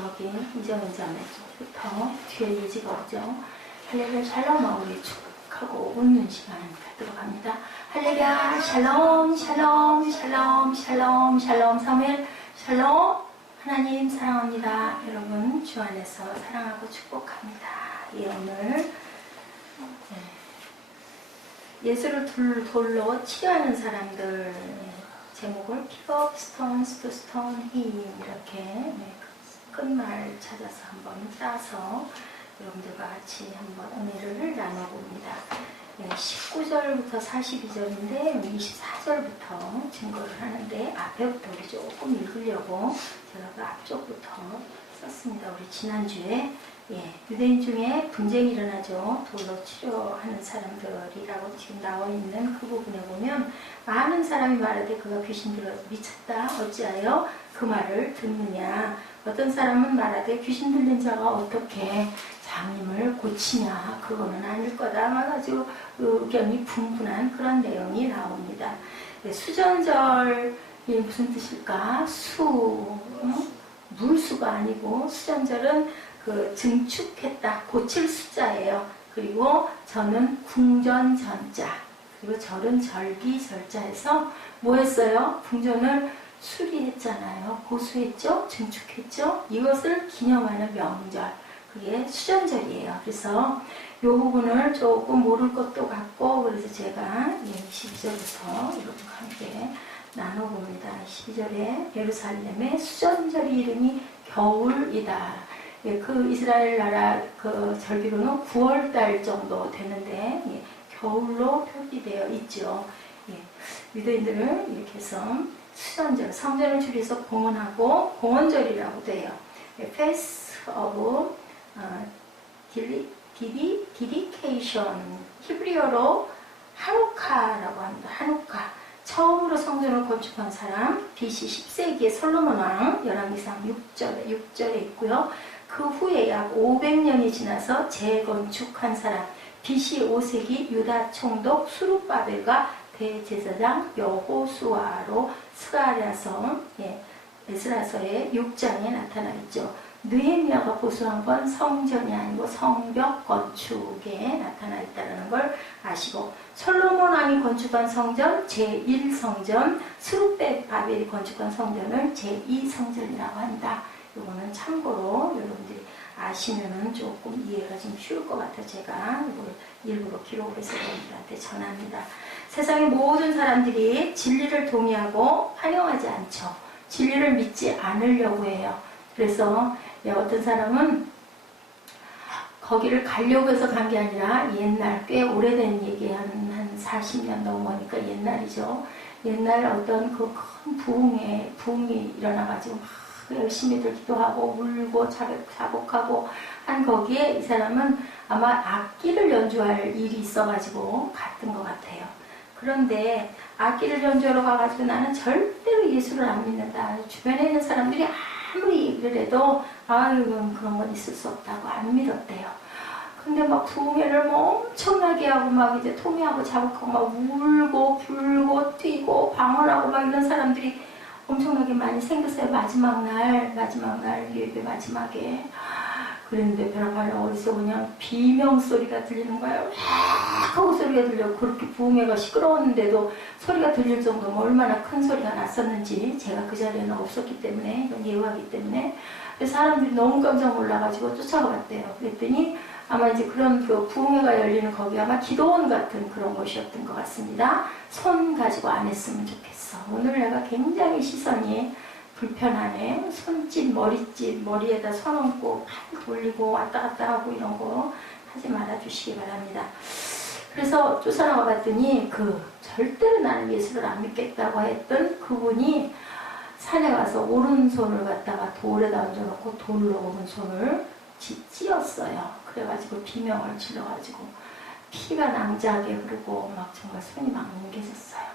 저기 이정은자매부터 뒤에 예지가 오죠. 할렐루야 샬롬 우리 축복하고 웃는 시간 갖도록 합니다. 할렐루야 샬롬 샬롬 샬롬 샬롬 샬롬 사무엘 샬롬 하나님 사랑합니다. 여러분 주 안에서 사랑하고 축복합니다. 예, 오늘 예수를 돌로 치료하는 사람들 제목을 픽업 스톤 스톤 힐 이렇게 끝말 찾아서 한번 따서 여러분들과 같이 한번 은혜를 나눠봅니다. 19절부터 42절인데 24절부터 증거를 하는데 앞에부터 우리 조금 읽으려고 제가 그 앞쪽부터 썼습니다. 우리 지난주에 유대인 중에 분쟁이 일어나죠. 돌로 치료하는 사람들이라고 지금 나와 있는 그 부분에 보면 많은 사람이 말하되 그가 귀신 들어 미쳤다 어찌하여 그 말을 듣느냐. 어떤 사람은 말하되 귀신 들린 자가 어떻게 장님을 고치냐. 그거는 아닐 거다. 아주 의견이 분분한 그런 내용이 나옵니다. 수전절이 무슨 뜻일까? 물수가 아니고 수전절은 증축했다, 고칠 숫자예요. 그리고 저는 궁전전자, 그리고 절은 절기절자해서 뭐 했어요? 궁전을 수리했잖아요. 고수했죠? 증축했죠? 이것을 기념하는 명절, 그게 수전절이에요. 그래서 이 부분을 조금 모를 것도 같고, 그래서 제가 12절부터 이렇게 함께 나눠봅니다. 12절에 예루살렘의 수전절의 이름이 겨울이다. 그 이스라엘 나라 그 절기로는 9월달 정도 되는데 겨울로 표기되어 있죠. 유대인들은 이렇게 해서 수전절, 성전을 줄여서 공헌하고 공헌절이라고 돼요. Face of Dedication, 히브리어로 하누카라고 합니다. 하누카. 처음으로 성전을 건축한 사람, BC 10세기의 솔로몬 왕, 열왕기상 6절에 있고요. 그 후에 약 500년이 지나서 재건축한 사람, BC 5세기 유다 총독 수룹바벨과 대제사장 여호수아로 스가랴서, 에스라서의 6장에 나타나 있죠. 느헤미야가 보수한 건 성전이 아니고 성벽 건축에 나타나 있다는 걸 아시고, 솔로몬 왕이 건축한 성전 제1성전, 스룹바벨이 건축한 성전을 제2성전이라고 한다. 이거는 참고로 여러분들이 아시면은 조금 이해가 좀 쉬울 것 같아 제가 이걸 일부러 기록을 해서 여러분들한테 전합니다. 세상의 모든 사람들이 진리를 동의하고 환영하지 않죠. 진리를 믿지 않으려고 해요. 그래서 어떤 사람은 거기를 가려고 해서 간 게 아니라 옛날 꽤 오래된 얘기 한 40년 넘으니까 옛날이죠. 옛날 어떤 그 큰 부흥이 일어나가지고 막 열심히들 기도하고 울고 자복하고 한 거기에 이 사람은 아마 악기를 연주할 일이 있어가지고 갔던 것 같아요. 그런데 악기를 연주하러 가가지고 나는 절대로 예수를 안 믿는다. 주변에 있는 사람들이 아무리 얘기를 해도 아유 그런 건 있을 수 없다고 안 믿었대요. 근데 막 부흥회를 뭐 엄청나게 하고 막 이제 토미하고 자복하고 막 울고 불고 뛰고 방언하고 막 이런 사람들이 엄청나게 많이 생겼어요. 마지막 날 예배 마지막에. 그랬는데 벼락발에 어디서 그냥 비명소리가 들리는 거예요. 하고 소리가 들려. 그렇게 부흥회가 시끄러웠는데도 소리가 들릴 정도면 얼마나 큰 소리가 났었는지 제가 그 자리에는 없었기 때문에, 이건 예우하기 때문에. 그래서 사람들이 너무 깜짝 놀라가지고 쫓아가 봤대요. 그랬더니 아마 이제 그런 그 부흥회가 열리는 거기 아마 기도원 같은 그런 곳이었던 것 같습니다. 손 가지고 안 했으면 좋겠어. 오늘 내가 굉장히 시선이 불편하네. 손짓, 머리짓, 머리에다 손 얹고 팔 돌리고 왔다 갔다 하고 이런 거 하지 말아주시기 바랍니다. 그래서 쫓아나가 봤더니 절대로 나는 예수를 안 믿겠다고 했던 그분이 산에 가서 오른손을 갖다가 돌에다 얹어놓고 돌로 오른손을 찧었어요. 그래가지고 비명을 질러가지고 피가 낭자하게 흐르고 막 정말 손이 막 뭉개졌어요.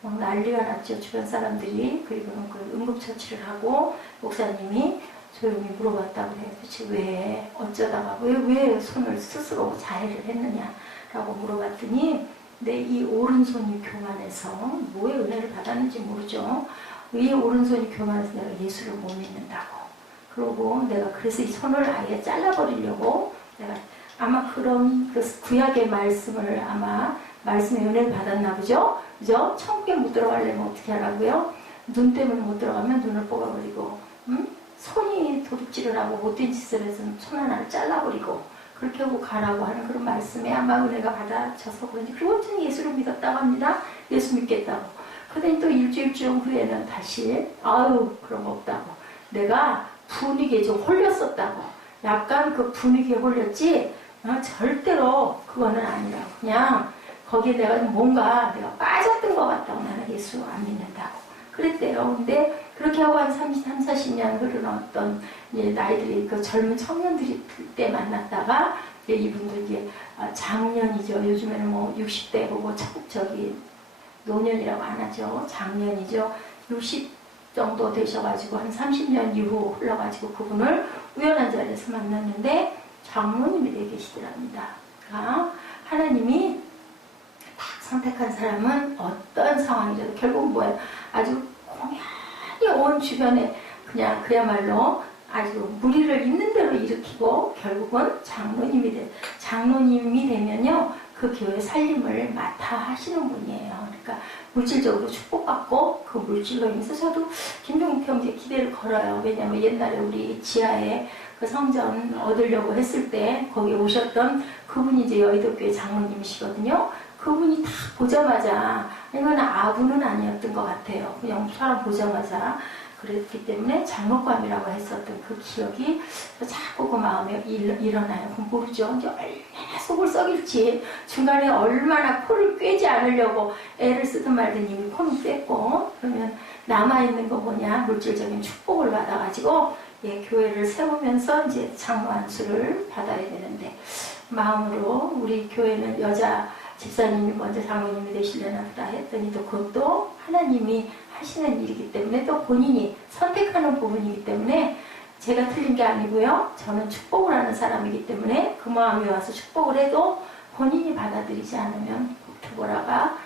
막 난리가 났죠. 주변 사람들이. 그리고는 그 응급처치를 하고 목사님이 조용히 물어봤다고 해요. 도대체 왜 어쩌다가 왜 손을 스스로 자해를 했느냐라고 물어봤더니 내 이 오른손이 교만해서 뭐의 은혜를 받았는지 모르죠. 이 오른손이 교만해서 내가 예수를 못 믿는다고. 그러고 내가 그래서 이 손을 아예 잘라버리려고 내가 아마 그런 그 구약의 말씀을 아마 말씀의 은혜를 받았나 보죠? 그죠? 천국에 못 들어가려면 어떻게 하라고요? 눈 때문에 못 들어가면 눈을 뽑아버리고, 손이 도둑질을 하고 못된 짓을 해서 손 하나를 잘라버리고, 그렇게 하고 가라고 하는 그런 말씀에 아마 은혜가 받아져서 그런지. 그리고 어쨌든 예수를 믿었다고 합니다. 예수 믿겠다고. 그러더니 또 일주일쯤 후에는 다시, 아유, 그런 거 없다고. 내가 분위기에 좀 홀렸었다고. 약간 그 분위기에 홀렸지, 절대로 그거는 아니라고. 그냥 거기에 내가 뭔가 내가 빠졌던 것 같다고. 나는 예수 안 믿는다고. 그랬대요. 근데 그렇게 하고 한 40년 흐른 어떤 나이들이 그 젊은 청년들이 때 만났다가 이분들 이제 장년이죠. 요즘에는 뭐 60대 보고 저기 노년이라고 안 하죠. 장년이죠. 60 정도 되셔가지고 한 30년 이후 흘러가지고 그분을 우연한 자리에서 만났는데 장로님이 되어 계시더랍니다. 그러니까 하나님이 딱 선택한 사람은 어떤 상황이라도 결국 뭐예요? 아주 공연히 온 주변에 그냥 그야말로 아주 무리를 있는 대로 일으키고 결국은 장로님이 되면요 그 교회 살림을 맡아 하시는 분이에요. 그러니까 물질적으로 축복받고 그 물질로 인해서 저도 김종국 형제 기대를 걸어요. 왜냐하면 옛날에 우리 지하에 그 성전 얻으려고 했을 때 거기 오셨던 그분이 이제 여의도교회 장로님이시거든요. 그분이 딱 보자마자, 이건 아부는 아니었던 것 같아요. 그냥 사람 보자마자. 그랬기 때문에 장로감이라고 했었던 그 기억이 자꾸 그 마음에 일어나요. 그럼 모르죠. 이제 얼마나 속을 썩일지, 중간에 얼마나 코를 꿰지 않으려고 애를 쓰든 말든 이미 코는 꿰고, 그러면 남아있는 거 뭐냐, 물질적인 축복을 받아가지고, 교회를 세우면서 이제 장로 안수를 받아야 되는데, 마음으로 우리 교회는 여자 집사님이 먼저 장로님이 되시려나 보다 했더니 또 그것도 하나님이 하시는 일이기 때문에 또 본인이 선택하는 부분이기 때문에 제가 틀린 게 아니고요. 저는 축복을 하는 사람이기 때문에 그 마음이 와서 축복을 해도 본인이 받아들이지 않으면 드보라가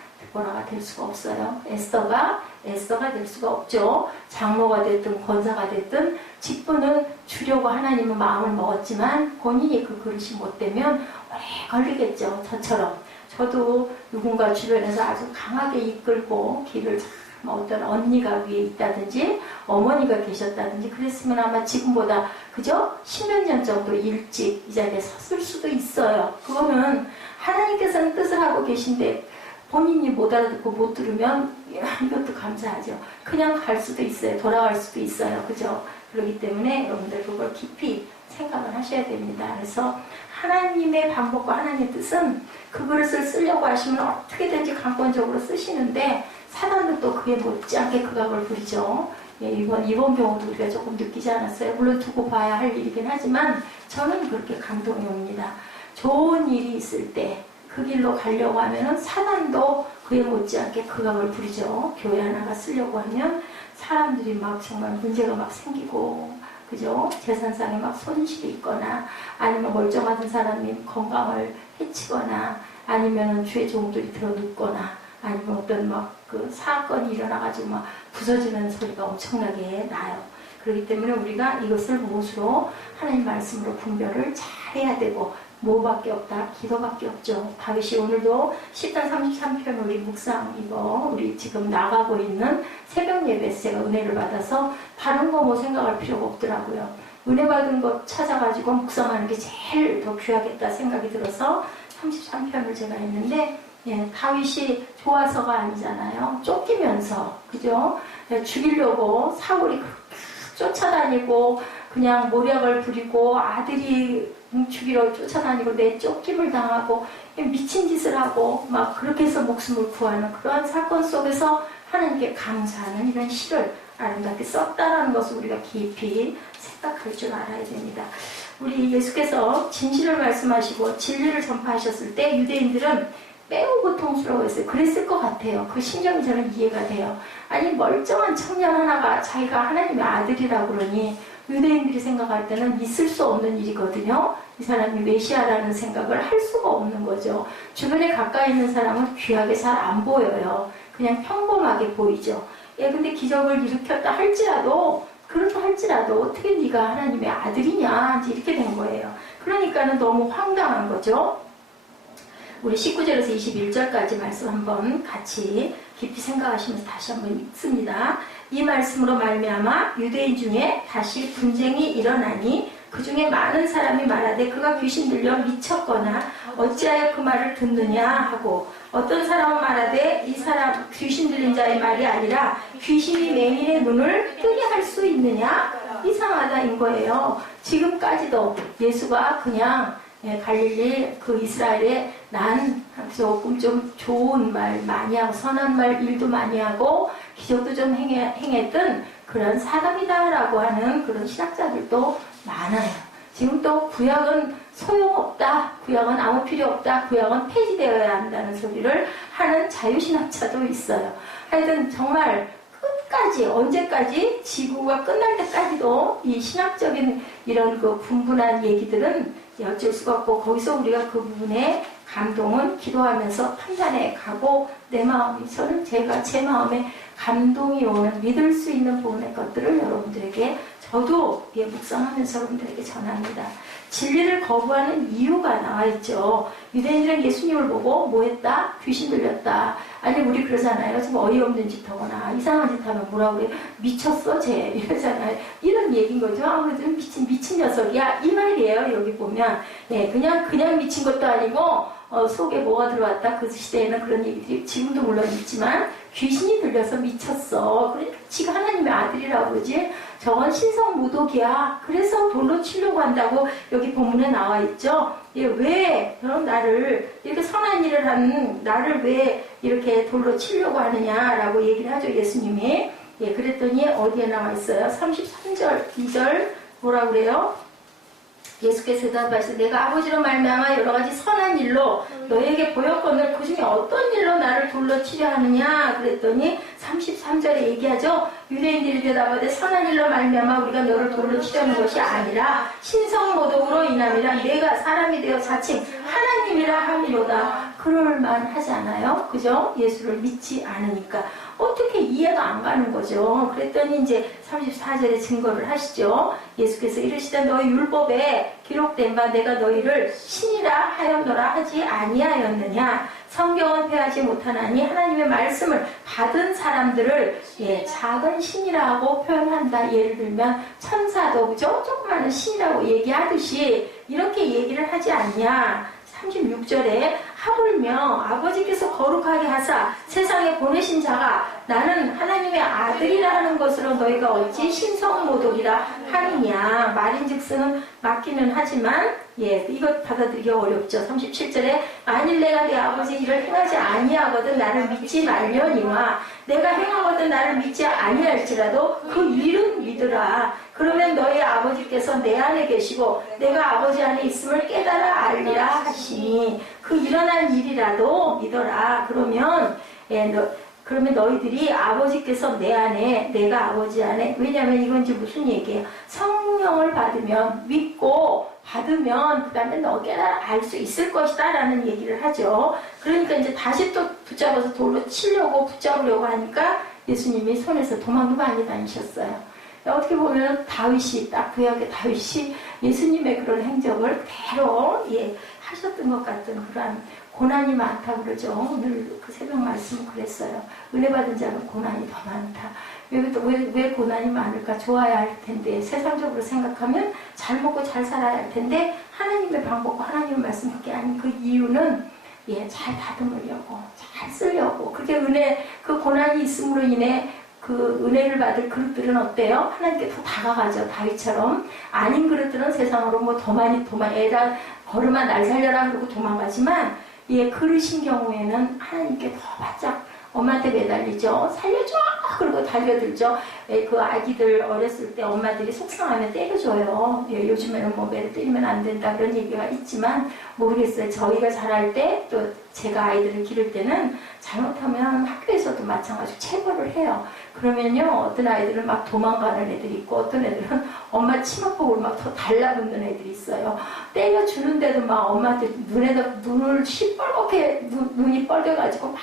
될 수가 없어요. 에스더가 될 수가 없죠. 장로가 됐든 권사가 됐든 직분은 주려고 하나님은 마음을 먹었지만 본인이 그 그릇이 못 되면 오래 걸리겠죠. 저처럼. 저도 누군가 주변에서 아주 강하게 이끌고 길을 어떤 언니가 위에 있다든지 어머니가 계셨다든지 그랬으면 아마 지금보다 그죠? 10몇 년 정도 일찍 이 자리에 섰을 수도 있어요. 그거는 하나님께서는 뜻을 하고 계신데 본인이 못 알아듣고 못 들으면 이것도 감사하죠. 그냥 갈 수도 있어요. 돌아갈 수도 있어요. 그죠? 그렇기 때문에 여러분들 그걸 깊이 생각을 하셔야 됩니다. 그래서 하나님의 방법과 하나님의 뜻은 그 그릇을 쓰려고 하시면 어떻게든지 강권적으로 쓰시는데 사단도 또 그에 못지않게 극악을 부리죠. 이번 경우도 우리가 조금 느끼지 않았어요. 물론 두고 봐야 할 일이긴 하지만 저는 그렇게 감동이 옵니다. 좋은 일이 있을 때 그 길로 가려고 하면은 사단도 그에 못지않게 극악을 부리죠. 교회 하나가 쓰려고 하면 사람들이 막 정말 문제가 막 생기고 그죠? 재산상에 막 손실이 있거나 아니면 멀쩡하던 사람이 건강을 해치거나 아니면 주의 종들이 들어눕거나 아니면 어떤 막 그 사건이 일어나가지고 막 부서지는 소리가 엄청나게 나요. 그렇기 때문에 우리가 이것을 무엇으로 하나님 말씀으로 분별을 잘 해야 되고 뭐밖에 없다? 기도밖에 없죠. 다윗이 오늘도 10단 33편 우리 묵상 이거 우리 지금 나가고 있는 새벽 예배에서 제가 은혜를 받아서 다른 거 뭐 생각할 필요가 없더라고요. 은혜 받은 것 찾아가지고 묵상하는 게 제일 더 귀하겠다 생각이 들어서 33편을 제가 했는데 다윗이 좋아서가 아니잖아요. 쫓기면서 그죠? 죽이려고 사울이 쫓아다니고 그냥 모략을 부리고 아들이 죽이러 쫓아다니고 내 쫓김을 당하고 미친 짓을 하고 막 그렇게 해서 목숨을 구하는 그러한 사건 속에서 하나님께 감사하는 이런 시를 아름답게 썼다라는 것을 우리가 깊이 생각할 줄 알아야 됩니다. 우리 예수께서 진실을 말씀하시고 진리를 전파하셨을 때 유대인들은 매우 고통스러워했어요. 그랬을 것 같아요. 그 심정이 저는 이해가 돼요. 아니 멀쩡한 청년 하나가 자기가 하나님의 아들이라고 그러니 유대인들이 생각할 때는 있을 수 없는 일이거든요. 이 사람이 메시아라는 생각을 할 수가 없는 거죠. 주변에 가까이 있는 사람은 귀하게 잘 안 보여요. 그냥 평범하게 보이죠. 근데 기적을 일으켰다 할지라도 그렇다 할지라도 어떻게 네가 하나님의 아들이냐 이제 이렇게 된 거예요. 그러니까는 너무 황당한 거죠. 우리 19절에서 21절까지 말씀 한번 같이 깊이 생각하시면서 다시 한번 읽습니다. 이 말씀으로 말미암아 유대인 중에 다시 분쟁이 일어나니 그 중에 많은 사람이 말하되 그가 귀신 들려 미쳤거나 어찌하여 그 말을 듣느냐 하고, 어떤 사람은 말하되 이 사람 귀신 들린 자의 말이 아니라 귀신이 맹인의 눈을 뜨게 할 수 있느냐, 이상하다인 거예요. 지금까지도 예수가 그냥 갈릴리 그 이스라엘에 난 조금 좀 좋은 말 많이 하고 선한 말 일도 많이 하고 기적도 좀 행했던 그런 사람이다라고 하는 그런 신학자들도 많아요. 지금 또 구약은 소용없다, 구약은 아무 필요 없다, 구약은 폐지되어야 한다는 소리를 하는 자유신학자도 있어요. 하여튼 정말 끝까지, 언제까지, 지구가 끝날 때까지도 이 신학적인 이런 그 분분한 얘기들은 어쩔 수가 없고, 거기서 우리가 그 부분에 감동은 기도하면서 판단해 가고, 내 마음이, 저는 제 마음에 감동이 오는 믿을 수 있는 부분의 것들을 여러분들에게, 저도 묵상하면서 여러분들에게 전합니다. 진리를 거부하는 이유가 나와 있죠. 유대인들은 예수님을 보고 뭐 했다? 귀신 들렸다. 아니 우리 그러잖아요. 좀 어이없는 짓 하거나 이상한 짓 하면 뭐라고 그래? 미쳤어 쟤 이러잖아요. 이런 얘기인 거죠. 아무래도 미친 녀석이야 이 말이에요. 여기 보면 그냥 미친 것도 아니고 속에 뭐가 들어왔다. 그 시대에는 그런 얘기들이 지금도 물론 있지만 귀신이 들려서 미쳤어. 그러니까 지가 하나님의 아들이라고 그러지. 저건 신성모독이야. 그래서 돌로 치려고 한다고 여기 본문에 나와 있죠. 왜 나를 이렇게 선한 일을 하는 나를 왜 이렇게 돌로 치려고 하느냐라고 얘기를 하죠. 예수님이. 그랬더니 어디에 나와 있어요? 33절 2절 뭐라 그래요? 예수께서 대답하시되 내가 아버지로 말미암아 여러 가지 선한 일로 너에게 보였거늘 그 중에 어떤 일로 나를 돌로 치려 하느냐 그랬더니 33절에 얘기하죠. 유대인들이 대답하되 선한 일로 말미암아 우리가 너를 돌로 치려는 것이 아니라 신성모독으로 인함이라 내가 사람이 되어 자칭 하나님이라 함이로다. 그럴만 하지 않아요? 그죠? 예수를 믿지 않으니까 어떻게 이해가 안 가는 거죠. 그랬더니 이제 34절에 증거를 하시죠. 예수께서 이르시되 너희 율법에 기록된 바 내가 너희를 신이라 하였노라 하지 아니하였느냐. 성경은 폐하지 못하나니 하나님의 말씀을 받은 사람들을 작은 신이라고 표현한다. 예를 들면 천사도 그죠? 조그마한 신이라고 얘기하듯이 이렇게 얘기를 하지 않냐. 36절에 하물며 아버지께서 거룩하게 하사 세상에 보내신 자가 나는 하나님의 아들이라 하는 것으로 너희가 어찌 신성모독이라 하느냐. 말인즉슨 맞기는 하지만 이것 받아들이기 어렵죠. 37절에 만일 내가 내 아버지 일을 행하지 아니하거든 나를 믿지 말려니와 내가 행하거든 나를 믿지 아니할지라도 그 일은 믿으라. 그러면 너희 아버지께서 내 안에 계시고 내가 아버지 안에 있음을 깨달아 알리라 하시니 그 일어난 일이라도 믿어라. 그러면 너희들이 아버지께서 내 안에 내가 아버지 안에, 왜냐하면 이건 이제 무슨 얘기예요? 성령을 받으면 믿고 받으면 그 다음에 너 깨달아 알 수 있을 것이다 라는 얘기를 하죠. 그러니까 이제 다시 또 붙잡아서 돌로 치려고 붙잡으려고 하니까 예수님이 손에서 도망도 많이 다니셨어요. 어떻게 보면 다윗이, 딱 구약의 다윗이 예수님의 그런 행적을 그대로 하셨던 것 같은 그런 고난이 많다고 그러죠. 오늘 그 새벽 말씀은 그랬어요. 은혜 받은 자는 고난이 더 많다. 왜 고난이 많을까? 좋아야 할 텐데, 세상적으로 생각하면 잘 먹고 잘 살아야 할 텐데 하나님의 방법과 하나님의 말씀밖에 아닌 그 이유는 잘 다듬으려고, 잘 쓰려고. 그렇게 그 고난이 있음으로 인해 그 은혜를 받을 그릇들은 어때요? 하나님께 더 다가가죠. 다윗처럼. 아닌 그릇들은 세상으로 더 많이 애랑 걸음아 날 살려라 그러고 도망가지만 그릇인 경우에는 하나님께 더 바짝 엄마한테 매달리죠. 살려줘! 그리고 달려들죠. 그 아기들 어렸을 때 엄마들이 속상하면 때려줘요. 요즘에는 매를 때리면 안 된다 그런 얘기가 있지만 모르겠어요. 저희가 자랄 때 또 제가 아이들을 기를 때는 잘못하면 학교에서도 마찬가지로 체벌을 해요. 그러면요 어떤 아이들은 막 도망가는 애들이 있고 어떤 애들은 엄마 치마폭을 막 더 달라붙는 애들이 있어요. 때려주는데도 막 엄마한테 눈을 시뻘겋게 눈이 뻘개가지고 막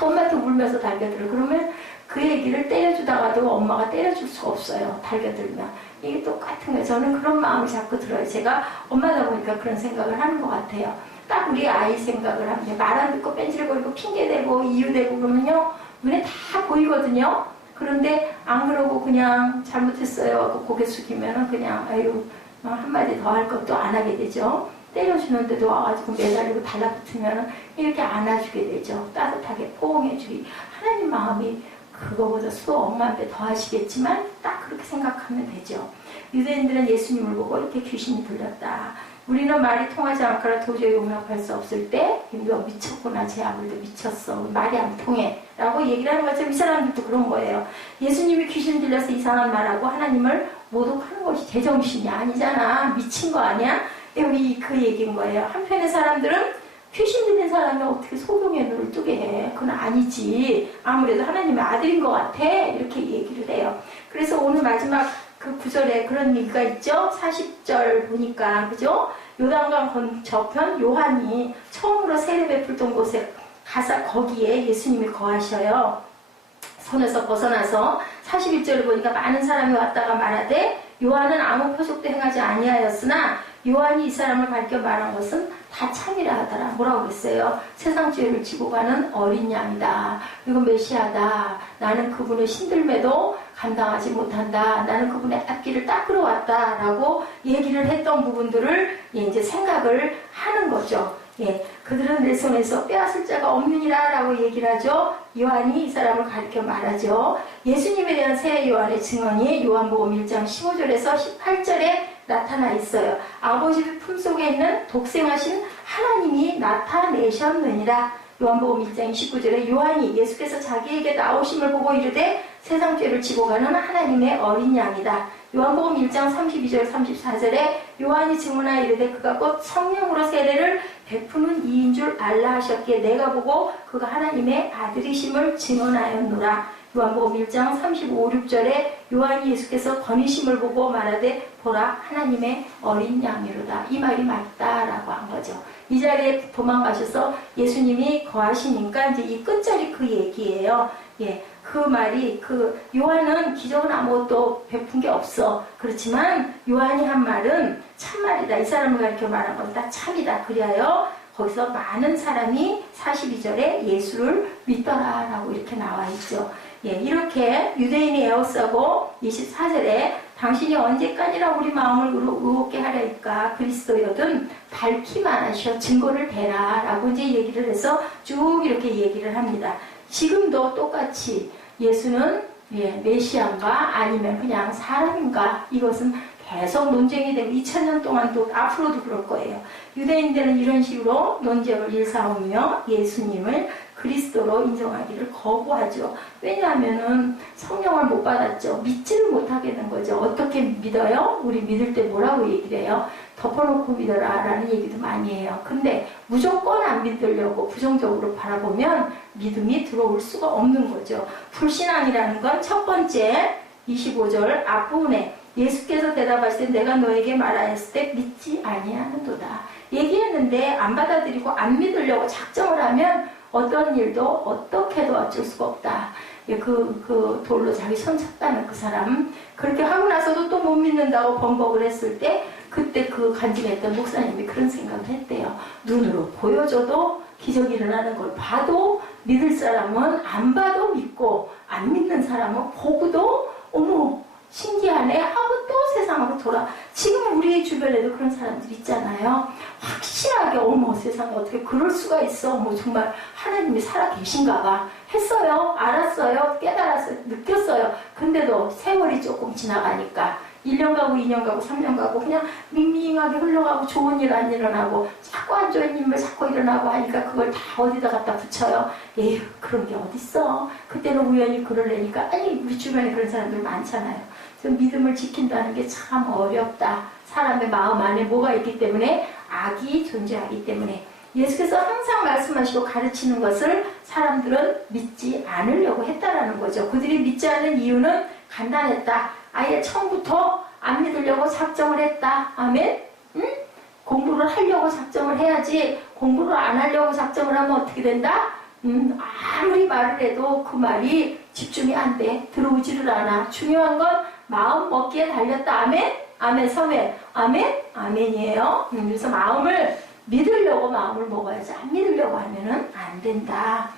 엄마한테 울면서 달려들어. 그러면 그 얘기를 때려주다가도 엄마가 때려줄 수가 없어요. 달겨들면. 이게 똑같은 거예요. 저는 그런 마음이 자꾸 들어요. 제가 엄마다 보니까 그런 생각을 하는 것 같아요. 딱 우리 아이 생각을 하면 말 안 듣고 뺀질거리고 핑계대고 이유대고 그러면요. 눈에 다 보이거든요. 그런데 안 그러고 그냥 잘못했어요 하고 고개 숙이면은 그냥 아유 한마디 더 할 것도 안 하게 되죠. 때려주는데도 와가지고 매달리고 달라붙으면은 이렇게 안아주게 되죠. 따뜻하게 포옹해주기. 하나님 마음이 그거보다 수도 엄마한테 더 하시겠지만 딱 그렇게 생각하면 되죠. 유대인들은 예수님을 보고 이렇게 귀신이 들렸다. 우리는 말이 통하지 않거나 도저히 용납할 수 없을 때 너 미쳤구나. 제 아들도 미쳤어. 말이 안 통해. 라고 얘기를 하는 것처럼 이 사람들도 그런 거예요. 예수님이 귀신 들려서 이상한 말하고 하나님을 모독하는 것이 제정신이 아니잖아. 미친 거 아니야? 여기 그 얘기인 거예요. 한편의 사람들은 귀신 들린 사람이 어떻게 소경의 눈을 뜨게 해. 그건 아니지. 아무래도 하나님의 아들인 것 같아. 이렇게 얘기를 해요. 그래서 오늘 마지막 그 구절에 그런 얘기가 있죠. 40절 보니까 그죠? 요단강 건너편 요한이 처음으로 세례 베풀던 곳에 가서 거기에 예수님이 거하셔요. 손에서 벗어나서 41절을 보니까 많은 사람이 왔다가 말하되 요한은 아무 표적도 행하지 아니하였으나 요한이 이 사람을 가르쳐 말한 것은 다 참이라 하더라. 뭐라고 그랬어요? 세상 죄를 지고 가는 어린 양이다. 이건 메시아다. 나는 그분의 신들매도 감당하지 못한다. 나는 그분의 앞길을 닦으러 왔다. 라고 얘기를 했던 부분들을 이제 생각을 하는 거죠. 예, 그들은 내 손에서 빼앗을 자가 없느니라 라고 얘기를 하죠. 요한이 이 사람을 가르쳐 말하죠. 예수님에 대한 새 요한의 증언이 요한복음 1장 15절에서 18절에 나타나 있어요. 아버지 품속에 있는 독생하신 하나님이 나타내셨느니라. 요한복음 1장 29절에 요한이 예수께서 자기에게 나오심을 보고 이르되 세상 죄를 지고 가는 하나님의 어린 양이다. 요한복음 1장 32절 34절에 요한이 증언하여 이르되 그가 곧 성령으로 세례를 베푸는 이인 줄 알라 하셨기에 내가 보고 그가 하나님의 아들이심을 증언하였노라. 요한복음 1장 35, 6절에 요한이 예수께서 건의심을 보고 말하되 보라 하나님의 어린 양이로다. 이 말이 맞다라고 한 거죠. 이 자리에 도망가셔서 예수님이 거하시니까 이제 이 끝절이 그 얘기예요. 예, 그 말이 그 요한은 기적은 아무것도 베푼 게 없어. 그렇지만 요한이 한 말은 참말이다. 이 사람을 가르쳐 말한 건 다 참이다. 그리하여 거기서 많은 사람이 42절에 예수를 믿더라라고 이렇게 나와 있죠. 예, 이렇게 유대인이 에워싸고 24절에 당신이 언제까지나 우리 마음을 의롭게 하려니까 그리스도여든 밝히만 하셔 증거를 대라 라고 이제 얘기를 해서 쭉 이렇게 얘기를 합니다. 지금도 똑같이 예수는 메시아인가 아니면 그냥 사람인가 이것은 계속 논쟁이 되고 2000년 동안도 앞으로도 그럴 거예요. 유대인들은 이런 식으로 논쟁을 일삼으며 예수님을 그리스도로 인정하기를 거부하죠. 왜냐하면은 성령을 못 받았죠. 믿지를 못하게 된 거죠. 어떻게 믿어요? 우리 믿을 때 뭐라고 얘기를 해요? 덮어놓고 믿어라 라는 얘기도 많이 해요. 근데 무조건 안 믿으려고 부정적으로 바라보면 믿음이 들어올 수가 없는 거죠. 불신앙이라는 건 첫 번째 25절 앞부분에 예수께서 대답하시되 내가 너에게 말하였을 때 믿지 아니하는도다. 얘기했는데 안 받아들이고 안 믿으려고 작정을 하면 어떤 일도 어떻게도 어쩔 수가 없다. 그 돌로 자기 손 쳤다는 그 사람 그렇게 하고 나서도 또 못 믿는다고 번복을 했을 때 그때 그 간증했던 목사님이 그런 생각을 했대요. 눈으로 보여줘도 기적이 일어나는 걸 봐도 믿을 사람은 안 봐도 믿고 안 믿는 사람은 보고도 어머 신기하네 하고 또 세상으로 돌아. 지금 우리 주변에도 그런 사람들 있잖아요. 확실하게 어머 세상에 어떻게 그럴 수가 있어. 뭐 정말 하나님이 살아 계신가 봐. 했어요. 알았어요. 깨달았어요. 느꼈어요. 근데도 세월이 조금 지나가니까 1년 가고 2년 가고 3년 가고 그냥 밍밍하게 흘러가고 좋은 일 안 일어나고 자꾸 안 좋은 일만 자꾸 일어나고 하니까 그걸 다 어디다 갖다 붙여요. 에휴 그런 게 어딨어. 그때는 우연히 그러려니까 아니 우리 주변에 그런 사람들 많잖아요. 믿음을 지킨다는 게 참 어렵다. 사람의 마음 안에 뭐가 있기 때문에 악이 존재하기 때문에 예수께서 항상 말씀하시고 가르치는 것을 사람들은 믿지 않으려고 했다라는 거죠. 그들이 믿지 않는 이유는 간단했다. 아예 처음부터 안 믿으려고 작정을 했다. 아멘? 응? 공부를 하려고 작정을 해야지 공부를 안 하려고 작정을 하면 어떻게 된다? 아무리 말을 해도 그 말이 집중이 안 돼. 들어오지를 않아. 중요한 건 마음 먹기에 달렸다. 아멘? 아멘, 서멘. 아멘? 아멘이에요. 그래서 마음을 믿으려고 마음을 먹어야지. 안 믿으려고 하면은 안 된다.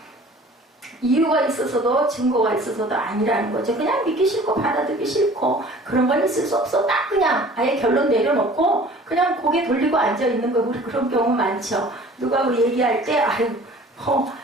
이유가 있어서도 증거가 있어서도 아니라는 거죠. 그냥 믿기 싫고 받아들이기 싫고 그런 건 있을 수 없어. 딱 그냥 아예 결론 내려놓고 그냥 고개 돌리고 앉아있는 거. 우리 그런 경우 많죠. 누가 우리 얘기할 때 아유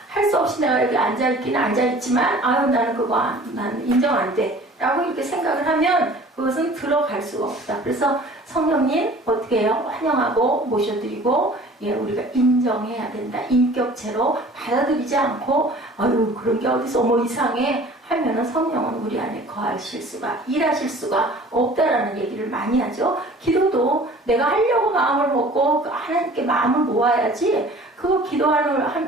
할 수 없이 내가 여기 앉아있기는 앉아있지만 아유 나는 그거 난 인정 안 돼 라고 이렇게 생각을 하면 그것은 들어갈 수가 없다. 그래서 성령님 어떻게 해요? 환영하고 모셔드리고 우리가 인정해야 된다. 인격체로 받아들이지 않고 아유 그런 게 어디서 이상해 하면은 성령은 우리 안에 거하실 수가 일하실 수가 없다라는 얘기를 많이 하죠. 기도도 내가 하려고 마음을 먹고 하나님께 마음을 모아야지 그거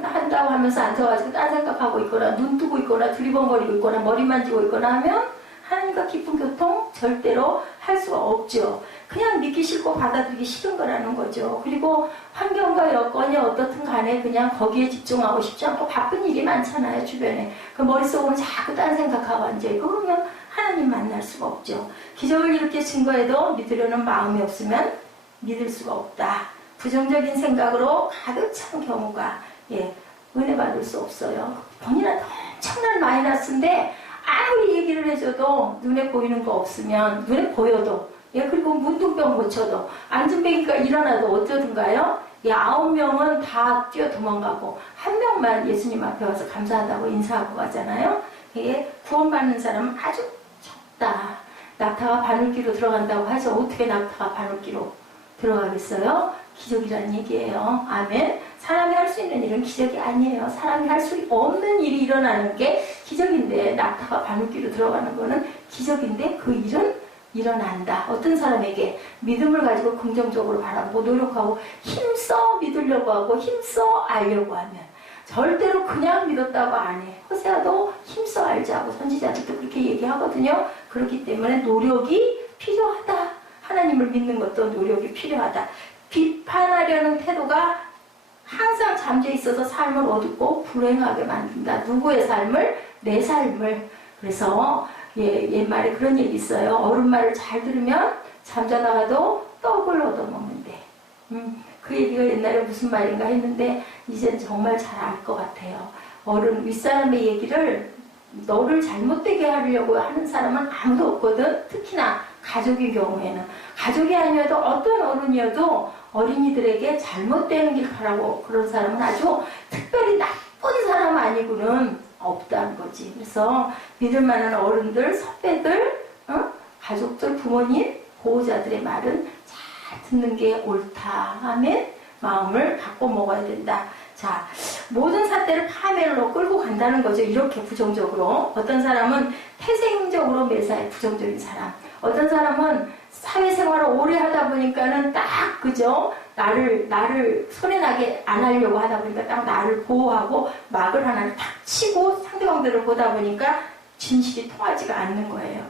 한다고 하면서 앉아가지고 딴 생각하고 있거나 눈 뜨고 있거나 두리번거리고 있거나 머리 만지고 있거나 하면 하나님과 깊은 교통 절대로 할 수가 없죠. 그냥 믿기 싫고 받아들이기 싫은 거라는 거죠. 그리고 환경과 여건이 어떻든 간에 그냥 거기에 집중하고 싶지 않고 바쁜 일이 많잖아요. 주변에. 그 머릿속으로 자꾸 딴 생각하고 앉아있고 그러면 하나님 만날 수가 없죠. 기적을 이렇게 증거해도 믿으려는 마음이 없으면 믿을 수가 없다. 부정적인 생각으로 가득 찬 경우가 은혜 받을 수 없어요. 본인한테 엄청난 마이너스인데 아무리 얘기를 해줘도 눈에 보이는 거 없으면 눈에 보여도 그리고 문둥병 고쳐도 안진뱅이가 일어나도 어쩌든가요? 9명은 다 뛰어 도망가고 한 명만 예수님 앞에 와서 감사하다고 인사하고 가잖아요. 이게 구원받는 사람은 아주 적다. 낙타가 바늘기로 들어간다고 하죠. 어떻게 낙타가 바늘기로 들어가겠어요? 기적이라는 얘기예요. 아멘. 사람이 할 수 있는 일은 기적이 아니에요. 사람이 할 수 없는 일이 일어나는 게 기적인데 낙타가 바늘기로 들어가는 거는 기적인데 그 일은 일어난다. 어떤 사람에게 믿음을 가지고 긍정적으로 바라보고 노력하고 힘써 믿으려고 하고 힘써 알려고 하면 절대로 그냥 믿었다고 안 해. 호세아도 힘써 알자고 선지자들도 그렇게 얘기하거든요. 그렇기 때문에 노력이 필요하다. 하나님을 믿는 것도 노력이 필요하다. 비판하려는 태도가 항상 잠재 있어서 삶을 어둡고 불행하게 만든다. 누구의 삶을? 내 삶을. 그래서 옛말에 그런 얘기 있어요. 어른 말을 잘 들으면 잠자다가도 떡을 얻어먹는데. 그 얘기가 옛날에 무슨 말인가 했는데 이제는 정말 잘 알 것 같아요. 어른 윗사람의 얘기를 너를 잘못되게 하려고 하는 사람은 아무도 없거든. 특히나 가족의 경우에는. 가족이 아니어도 어떤 어른이어도 어린이들에게 잘못되는 길 가라고 그런 사람은 아주 특별히 나쁜 사람 아니고는 없다는 거지. 그래서 믿을 만한 어른들, 선배들, 가족들, 부모님, 보호자들의 말은 잘 듣는 게 옳다. 아멘. 마음을 갖고 먹어야 된다. 자, 모든 삿대를 파멸로 끌고 간다는 거죠. 이렇게 부정적으로. 어떤 사람은 태생적으로 매사에 부정적인 사람. 어떤 사람은 사회생활을 오래 하다 보니까는 딱 그죠? 나를 손해나게 안 하려고 하다 보니까 딱 나를 보호하고 막을 하나를 탁 치고 상대방들을 보다 보니까 진실이 통하지가 않는 거예요.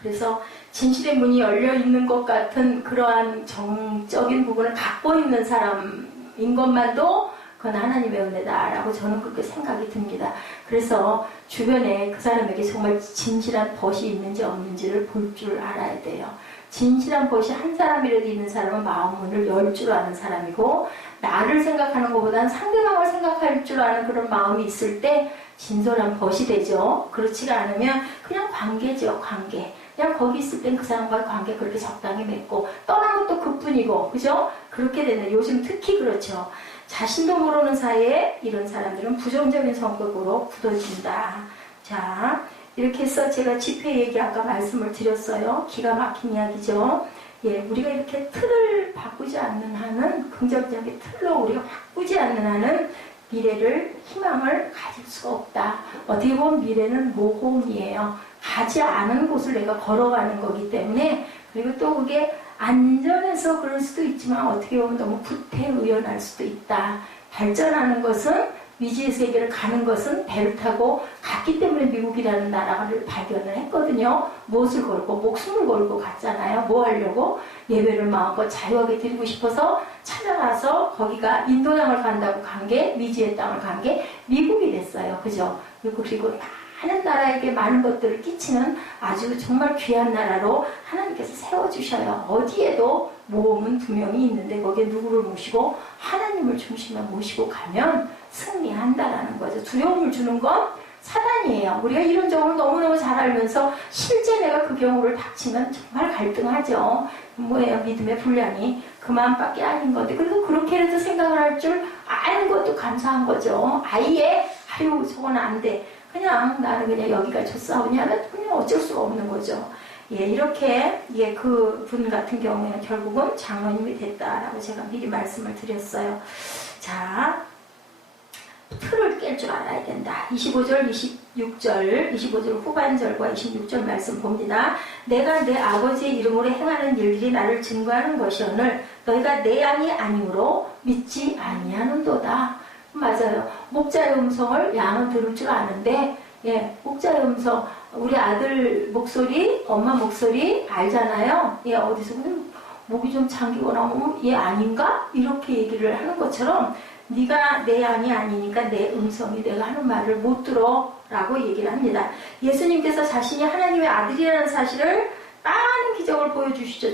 그래서 진실의 문이 열려 있는 것 같은 그러한 정적인 부분을 갖고 있는 사람인 것만도 그건 하나님의 은혜다라고 저는 그렇게 생각이 듭니다. 그래서 주변에 그 사람에게 정말 진실한 벗이 있는지 없는지를 볼 줄 알아야 돼요. 진실한 벗이 한 사람이라도 있는 사람은 마음 문을 열 줄 아는 사람이고 나를 생각하는 것보다는 상대방을 생각할 줄 아는 그런 마음이 있을 때 진솔한 벗이 되죠. 그렇지가 않으면 그냥 관계죠. 관계. 그냥 거기 있을 땐 그 사람과의 관계 그렇게 적당히 맺고 떠나면 또 그뿐이고 그죠? 그렇게 되는 요즘 특히 그렇죠. 자신도 모르는 사이에 이런 사람들은 부정적인 성격으로 굳어진다. 자, 이렇게 해서 제가 집회 얘기 아까 말씀을 드렸어요. 기가 막힌 이야기죠. 우리가 이렇게 틀을 바꾸지 않는 한은 긍정적인 틀로 우리가 바꾸지 않는 한은 미래를 희망을 가질 수가 없다. 어떻게 보면 미래는 모험이에요. 가지 않은 곳을 내가 걸어가는 거기 때문에 그리고 또 그게 안전해서 그럴 수도 있지만 어떻게 보면 너무 구태의연할 수도 있다. 발전하는 것은 미지의 세계를 가는 것은 배를 타고 갔기 때문에 미국이라는 나라를 발견을 했거든요. 무엇을 걸고 목숨을 걸고 갔잖아요. 뭐 하려고? 예배를 마음껏 자유하게 드리고 싶어서 찾아가서 거기가 인도 땅을 간다고 간 게 미지의 땅을 간 게 미국이 됐어요. 그죠? 그리고 많은 나라에게 많은 것들을 끼치는 아주 정말 귀한 나라로 하나님께서 세워주셔요. 어디에도 모험은 두 명이 있는데 거기에 누구를 모시고 하나님을 중심에 모시고 가면 승리한다라는 거죠. 두려움을 주는 건 사단이에요. 우리가 이런 점을 너무너무 잘 알면서 실제 내가 그 경우를 닥치면 정말 갈등하죠. 뭐예요? 믿음의 분량이 그만밖에 아닌 건데 그래도 그렇게라도 생각을 할 줄 아는 것도 감사한 거죠. 아예 아유 저건 안 돼. 그냥 나는 그냥 여기가 좋사오냐면 그냥 어쩔 수가 없는 거죠. 예, 이렇게 예, 그 분 같은 경우에는 결국은 장로님이 됐다라고 제가 미리 말씀을 드렸어요. 자, 틀을 깰 줄 알아야 된다. 25절, 26절, 25절 후반절과 26절 말씀 봅니다. 내가 내 아버지의 이름으로 행하는 일들이 나를 증거하는 것이오늘 너희가 내 양이 아니므로 믿지 아니하는도다. 맞아요. 목자의 음성을 양은 들을 줄 아는데 예, 목자의 음성 우리 아들 목소리, 엄마 목소리 알잖아요. 예, 어디서 목이 좀 잠기거나 얘 아닌가? 이렇게 얘기를 하는 것처럼 네가 내 양이 아니니까 내 음성이 내가 하는 말을 못 들어 라고 얘기를 합니다. 예수님께서 자신이 하나님의 아들이라는 사실을 많은 기적을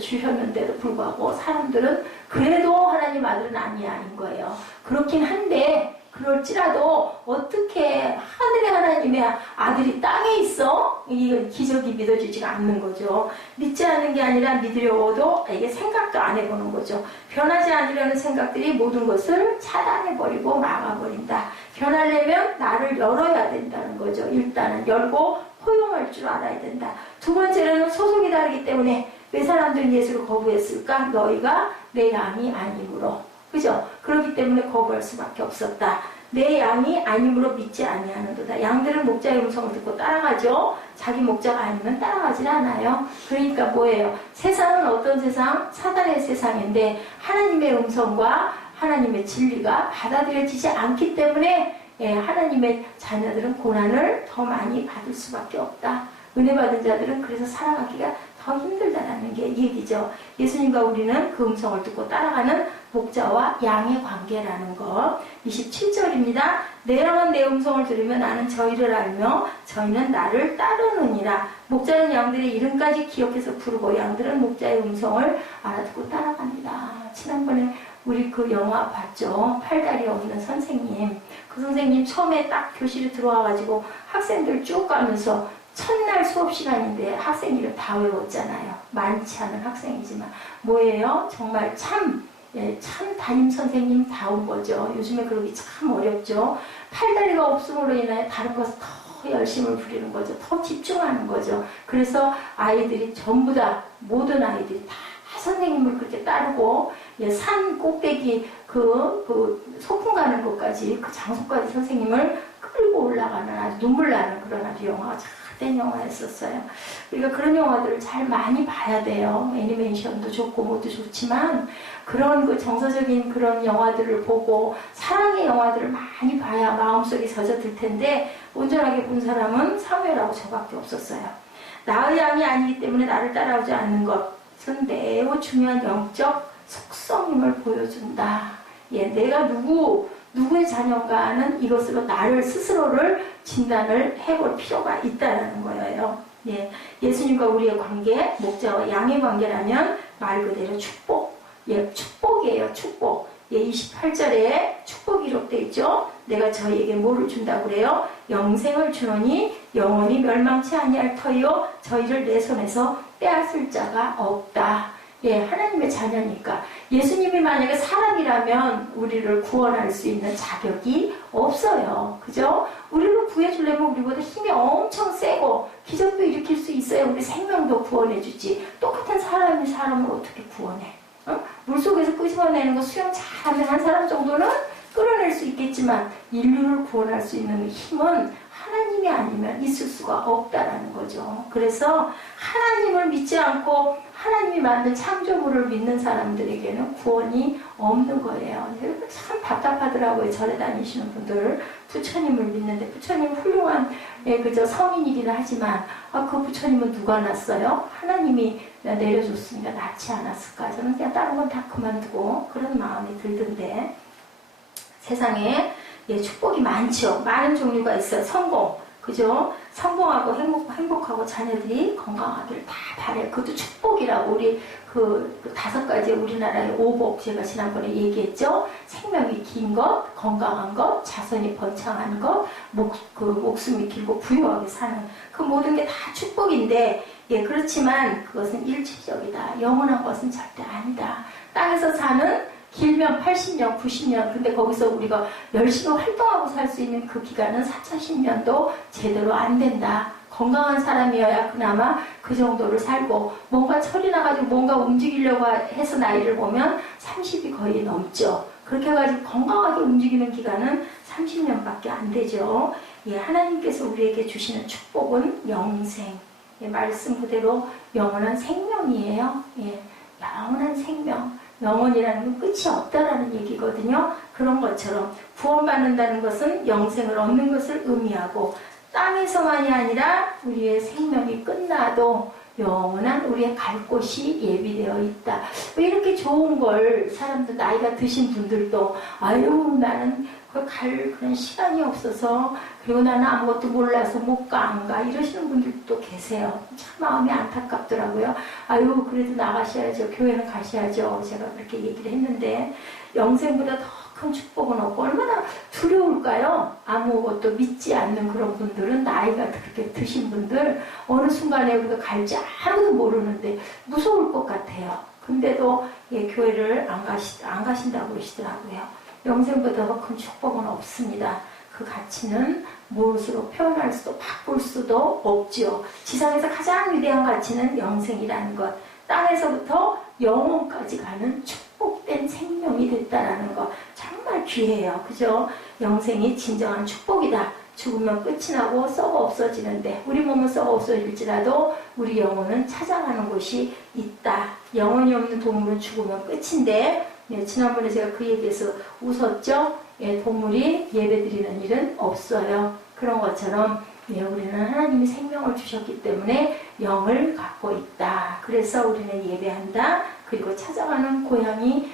주셨는데도 불구하고 사람들은 그래도 하나님 아들은 아닌 거예요. 그렇긴 한데 그럴지라도 어떻게 하늘의 하나님의 아들이 땅에 있어? 이 기적이 믿어지지가 않는 거죠. 믿지 않는 게 아니라 믿으려고도 이게 생각도 안 해보는 거죠. 변하지 않으려는 생각들이 모든 것을 차단해버리고 막아버린다. 변하려면 나를 열어야 된다는 거죠. 일단은 열고 포용할 줄 알아야 된다. 두 번째로는 소속이 다르기 때문에 왜 사람들은 예수를 거부했을까? 너희가 내 양이 아니므로. 그죠? 그렇기 때문에 거부할 수밖에 없었다. 내 양이 아니므로 믿지 아니하는도다. 양들은 목자의 음성을 듣고 따라가죠. 자기 목자가 아니면 따라가질 않아요. 그러니까 뭐예요? 세상은 어떤 세상? 사단의 세상인데 하나님의 음성과 하나님의 진리가 받아들여지지 않기 때문에 예, 하나님의 자녀들은 고난을 더 많이 받을 수밖에 없다. 은혜 받은 자들은 그래서 살아가기가 더 힘들다라는 게 얘기죠. 예수님과 우리는 그 음성을 듣고 따라가는 목자와 양의 관계라는 것. 27절입니다. 내 양은 내 음성을 들으면 나는 저희를 알며 저희는 나를 따르느니라. 목자는 양들의 이름까지 기억해서 부르고 양들은 목자의 음성을 알아듣고 따라갑니다. 지난번에 우리 그 영화 봤죠. 팔다리 없는 선생님. 그 선생님 처음에 딱 교실에 들어와가지고 학생들 쭉 가면서 첫날 수업 시간인데 학생 이름 다 외웠잖아요. 많지 않은 학생이지만 뭐예요? 정말 참 담임 선생님 다운 거죠. 요즘에 그러기 참 어렵죠. 팔다리가 없음으로 인하여 다른 것을 더 열심을 부리는 거죠. 더 집중하는 거죠. 그래서 아이들이 전부 다 모든 아이들이 다 선생님을 그렇게 따르고 산 꼭대기 그 소풍 가는 것까지 그 장소까지 선생님을 끌고 올라가는 아주 눈물 나는 그런 아주 영화가 잘된 영화였었어요. 우리가 그런 영화들을 잘 많이 봐야 돼요. 애니메이션도 좋고 뭐도 좋지만 그런 그 정서적인 그런 영화들을 보고 사랑의 영화들을 많이 봐야 마음속에 젖어들 텐데 온전하게 본 사람은 사무엘하고 저밖에 없었어요. 나의 양이 아니기 때문에 나를 따라오지 않는 것은 매우 중요한 영적 속성임을 보여준다. 예, 내가 누구의 자녀인가는 이것으로 나를 스스로를 진단을 해볼 필요가 있다는 거예요. 예, 예수님과 우리의 관계, 목자와 양의 관계라면 말 그대로 축복. 예, 축복이에요, 축복. 예, 28절에 축복이 기록되어 있죠. 내가 저희에게 뭐를 준다고 그래요? 영생을 주노니 영원히 멸망치 아니할 터이요 저희를 내 손에서 빼앗을 자가 없다. 예, 하나님의 자녀니까 예수님이 만약에 사람이라면 우리를 구원할 수 있는 자격이 없어요. 그죠? 우리를 구해주려면 우리보다 힘이 엄청 세고 기적도 일으킬 수 있어요. 우리 생명도 구원해주지. 똑같은 사람이 사람을 어떻게 구원해? 물속에서 끄집어내는 거 수영 잘하는 한 사람 정도는 끌어낼 수 있겠지만 인류를 구원할 수 있는 힘은 하나님이 아니면 있을 수가 없다라는 거죠. 그래서 하나님을 믿지 않고 하나님이 만든 창조물을 믿는 사람들에게는 구원이 없는 거예요. 참 답답하더라고요. 절에 다니시는 분들 부처님을 믿는데 부처님 훌륭한 그저 성인이긴 하지만 그 부처님은 누가 낳았어요? 하나님이 내려줬으니까 낳지 않았을까? 저는 그냥 다른 건 다 그만두고 그런 마음이 들던데 세상에 축복이 많죠. 많은 종류가 있어요. 성공. 그죠? 성공하고 행복하고 자녀들이 건강하기를 다 바래. 그것도 축복이라고. 우리 그 5가지 우리나라의 오복 제가 지난번에 얘기했죠. 생명이 긴 것, 건강한 것, 자손이 번창하는 것, 목숨이 길고 부유하게 사는 그 모든 게 다 축복인데, 예, 그렇지만 그것은 일시적이다. 영원한 것은 절대 아니다. 땅에서 사는 길면 80년, 90년. 근데 거기서 우리가 열심히 활동하고 살 수 있는 그 기간은 40년도 제대로 안 된다. 건강한 사람이어야 그나마 그 정도를 살고, 뭔가 철이 나가지고 뭔가 움직이려고 해서 나이를 보면 30이 거의 넘죠. 그렇게 해가지고 건강하게 움직이는 기간은 30년밖에 안 되죠. 예, 하나님께서 우리에게 주시는 축복은 영생. 예, 말씀 그대로 영원한 생명이에요. 예, 영원한 생명. 영원이라는 건 끝이 없다라는 얘기거든요. 그런 것처럼 구원받는다는 것은 영생을 얻는 것을 의미하고, 땅에서만이 아니라 우리의 생명이 끝나도 영원한 우리의 갈 곳이 예비되어 있다. 왜 이렇게 좋은 걸 사람들, 나이가 드신 분들도 아유 나는 갈 그런 시간이 없어서, 그리고 나는 아무것도 몰라서 못 가, 안 가, 이러시는 분들도 계세요. 참 마음이 안타깝더라고요. 아유 그래도 나가셔야죠. 교회는 가셔야죠. 제가 그렇게 얘기를 했는데, 영생보다 더 큰 축복은 없고 얼마나 두려울까요? 아무것도 믿지 않는 그런 분들은, 나이가 그렇게 드신 분들 어느 순간에 우리가 갈지 아무도 모르는데 무서울 것 같아요. 근데도 예, 교회를 안 가신다고 그러시더라고요. 영생보다 더 큰 축복은 없습니다. 그 가치는 무엇으로 표현할 수도 바꿀 수도 없지요. 지상에서 가장 위대한 가치는 영생이라는 것, 땅에서부터 영혼까지 가는 축복된 생명이 됐다라는 것, 정말 귀해요. 그죠? 영생이 진정한 축복이다. 죽으면 끝이 나고 썩어 없어지는데, 우리 몸은 썩어 없어질지라도 우리 영혼은 찾아가는 곳이 있다. 영혼이 없는 동물은 죽으면 끝인데, 예, 지난번에 제가 그 얘기에서 웃었죠? 예, 동물이 예배드리는 일은 없어요. 그런 것처럼 예, 우리는 하나님이 생명을 주셨기 때문에 영을 갖고 있다. 그래서 우리는 예배한다. 그리고 찾아가는 고향이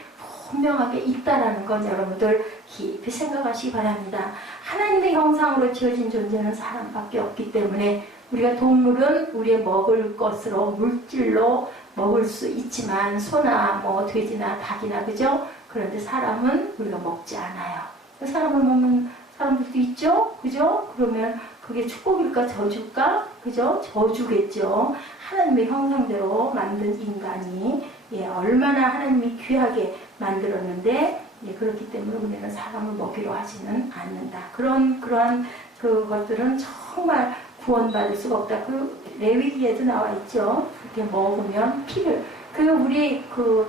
분명하게 있다라는 건 여러분들 깊이 생각하시기 바랍니다. 하나님의 형상으로 지어진 존재는 사람밖에 없기 때문에, 우리가 동물은 우리의 먹을 것으로, 물질로 먹을 수 있지만, 소나 뭐 돼지나 닭이나, 그죠? 그런데 사람은 우리가 먹지 않아요. 사람을 먹는 사람들도 있죠? 그죠? 그러면 그게 축복일까 저주일까? 그죠? 저주겠죠. 하나님의 형상대로 만든 인간이 예, 얼마나 하나님이 귀하게 만들었는데, 예, 그렇기 때문에 우리는 사람을 먹이로 하지는 않는다. 그러한 그것들은 정말 구원받을 수가 없다. 그 레위기에도 나와 있죠. 그렇게 먹으면 피를. 우리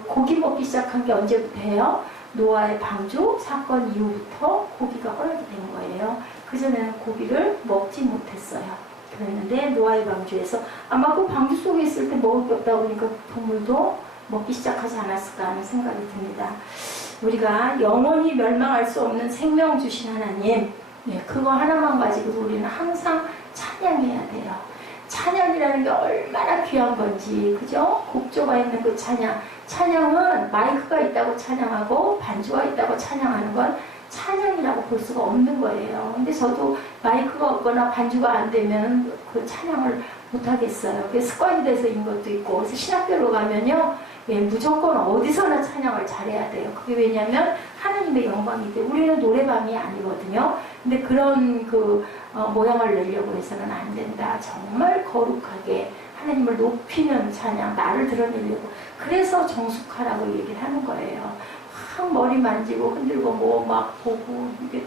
고기 먹기 시작한 게 언제부터예요? 노아의 방주 사건 이후부터 고기가 허락이 된 거예요. 그전에는 고기를 먹지 못했어요. 그랬는데 노아의 방주에서 아마 그 방주 속에 있을 때 먹을 게 없다 보니까 동물도 먹기 시작하지 않았을까 하는 생각이 듭니다. 우리가 영원히 멸망할 수 없는 생명 주신 하나님, 예, 그거 하나만 가지고 우리는 항상 찬양해야 돼요. 찬양이라는 게 얼마나 귀한 건지, 그죠? 곡조가 있는 그 찬양. 찬양은 마이크가 있다고 찬양하고 반주가 있다고 찬양하는 건 찬양이라고 볼 수가 없는 거예요. 근데 저도 마이크가 없거나 반주가 안 되면 그 찬양을 못 하겠어요. 그게 습관이 돼서인 것도 있고, 그래서 신학교로 가면요, 예, 무조건 어디서나 찬양을 잘해야 돼요. 그게 왜냐면 하나님의 영광이 돼. 우리는 노래방이 아니거든요. 근데 그런 모양을 내려고 해서는 안 된다. 정말 거룩하게 하나님을 높이는 찬양, 나를 드러내려고. 그래서 정숙하라고 얘기를 하는 거예요. 막 머리 만지고 흔들고 뭐 막 보고 이게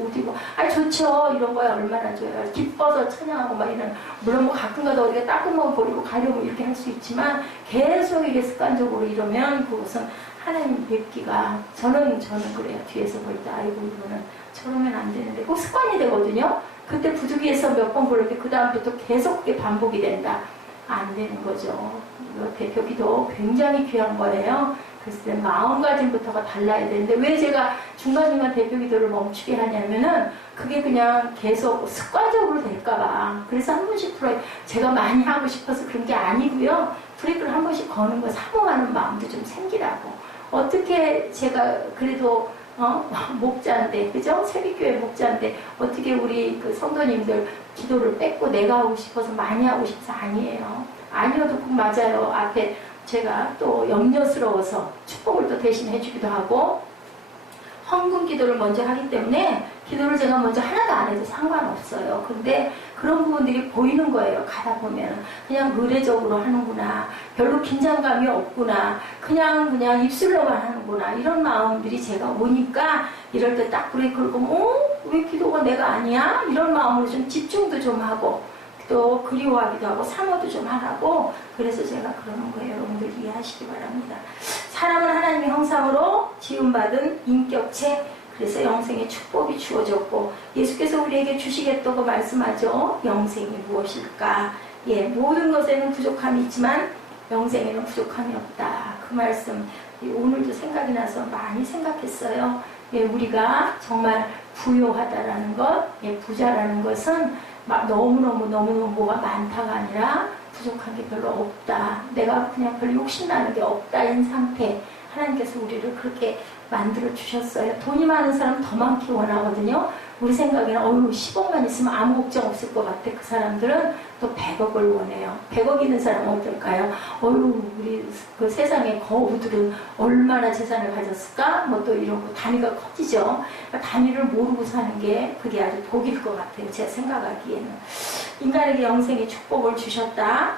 어디고, 아니 좋죠. 이런 거야 얼마나 좋아요. 기뻐서 찬양하고 막 이런, 물론 뭐 가끔가다 우리가 따끔하고 버리고 가려고 이렇게 할 수 있지만, 계속 이게 습관적으로 이러면 그것은 하나님 뵙기가, 저는 그래요. 뒤에서 볼 때 아이고 이거는 저러면 안 되는데, 꼭 습관이 되거든요. 그때 부득이해서 몇 번 부르게 그 다음부터 계속 그게 반복이 된다. 안 되는 거죠. 대표 기도 굉장히 귀한 거예요. 그래서 마음가짐부터가 달라야 되는데, 왜 제가 중간중간 대표 기도를 멈추게 하냐면은 그게 그냥 계속 습관적으로 될까봐. 그래서 한 번씩 제가 많이 하고 싶어서 그런 게 아니고요. 브레이크를 한 번씩 거는 거 사모하는 마음도 좀 생기라고. 어떻게 제가 그래도 목자인데, 그죠? 세비교회 목자인데 어떻게 우리 그 성도님들 기도를 뺏고 내가 하고 싶어서 많이 하고 싶어서 아니에요. 아니어도 꼭 맞아요. 앞에 제가 또 염려스러워서 축복을 또 대신 해주기도 하고 헌금 기도를 먼저 하기 때문에 기도를 제가 먼저 하나도 안 해도 상관없어요. 근데 그런 부분들이 보이는 거예요. 가다 보면 그냥 의례적으로 하는구나, 별로 긴장감이 없구나, 그냥 입술로만 하는구나, 이런 마음들이 제가 오니까 이럴 때 딱 브레이크를 걸고 왜 기도가 내가 아니야? 이런 마음으로 좀 집중도 좀 하고 또 그리워하기도 하고 사모도 좀 하라고, 그래서 제가 그러는 거예요. 여러분들 이해하시기 바랍니다. 사람은 하나님의 형상으로 지음받은 인격체, 그래서 영생의 축복이 주어졌고 예수께서 우리에게 주시겠다고 말씀하죠. 영생이 무엇일까? 모든 것에는 부족함이 있지만 영생에는 부족함이 없다. 그 말씀 오늘도 생각이 나서 많이 생각했어요. 우리가 정말 부요하다라는 것, 부자라는 것은 너무너무 뭐가 많다가 아니라 부족한 게 별로 없다. 내가 그냥 별로 욕심나는 게 없다인 상태. 하나님께서 우리를 그렇게 만들어 주셨어요. 돈이 많은 사람 더 많기 원하거든요. 우리 생각에는 10억만 있으면 아무 걱정 없을 것 같아. 그 사람들은 또 100억을 원해요. 100억 있는 사람은 어떨까요? 우리 그 세상의 거우들은 얼마나 재산을 가졌을까? 뭐 또 이러고 단위가 커지죠. 그러니까 단위를 모르고 사는 게 그게 아주 복일 것 같아요. 제가 생각하기에는. 인간에게 영생의 축복을 주셨다.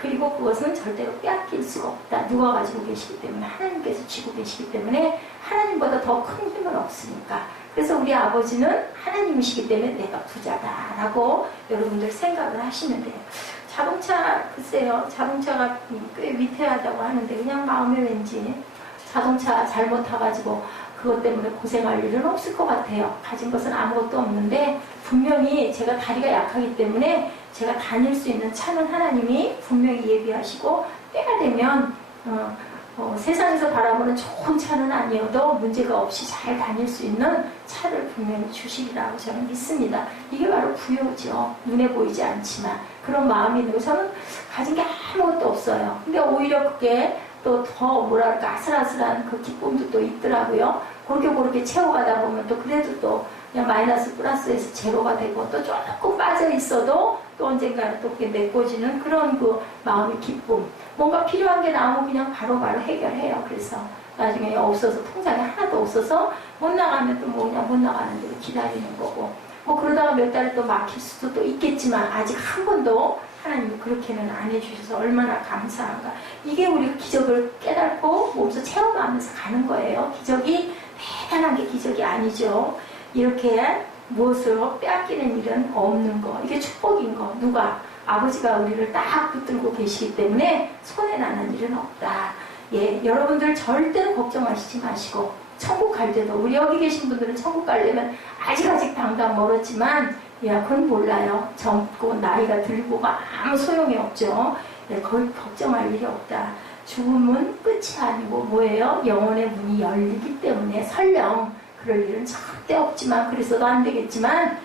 그리고 그것은 절대로 빼앗길 수가 없다. 누가 가지고 계시기 때문에, 하나님께서 쥐고 계시기 때문에 하나님보다 더 큰 힘은 없으니까. 그래서 우리 아버지는 하나님이시기 때문에 내가 부자다라고 여러분들 생각을 하시면 돼요. 자동차, 글쎄요, 자동차가 꽤 위태하다고 하는데 그냥 마음에 왠지 자동차 잘못 타가지고 그것 때문에 고생할 일은 없을 것 같아요. 가진 것은 아무것도 없는데 분명히 제가 다리가 약하기 때문에 제가 다닐 수 있는 차는 하나님이 분명히 예비하시고 때가 되면 세상에서 바라보는 좋은 차는 아니어도 문제가 없이 잘 다닐 수 있는 차를 분명히 주시리라고 저는 믿습니다. 이게 바로 부요죠. 눈에 보이지 않지만 그런 마음이 있는 거. 저는 가진 게 아무것도 없어요. 근데 오히려 그게 또 더 뭐랄까 아슬아슬한 그 기쁨도 또 있더라고요. 그렇게 채워가다 보면 또 그래도 또 그냥 마이너스 플러스에서 제로가 되고 또 조금 빠져 있어도 또 언젠가는 또 메꿔지는 그런 그 마음의 기쁨. 뭔가 필요한 게 나오면 그냥 바로바로 해결해요. 그래서 나중에 없어서 통장에 하나도 없어서 못 나가면 또 뭐냐 못 나가는 대로 기다리는 거고 뭐 그러다가 몇 달에 또 막힐 수도 또 있겠지만 아직 한 번도 하나님이 그렇게는 안 해주셔서 얼마나 감사한가. 이게 우리가 기적을 깨닫고 몸소 체험하면서 가는 거예요. 기적이 대단한 게 기적이 아니죠. 이렇게 무엇으로 빼앗기는 일은 없는 거. 이게 축복인 거. 누가? 아버지가 우리를 딱 붙들고 계시기 때문에 손해나는 일은 없다. 여러분들 절대로 걱정하시지 마시고 천국 갈 때도 우리 여기 계신 분들은 천국 가려면 아직 당당 멀었지만 그건 몰라요. 젊고 나이가 들고가 아무 소용이 없죠. 거의 걱정할 일이 없다. 죽음은 끝이 아니고 뭐예요? 영혼의 문이 열리기 때문에 설령 그럴 일은 절대 없지만 그래서도 안 되겠지만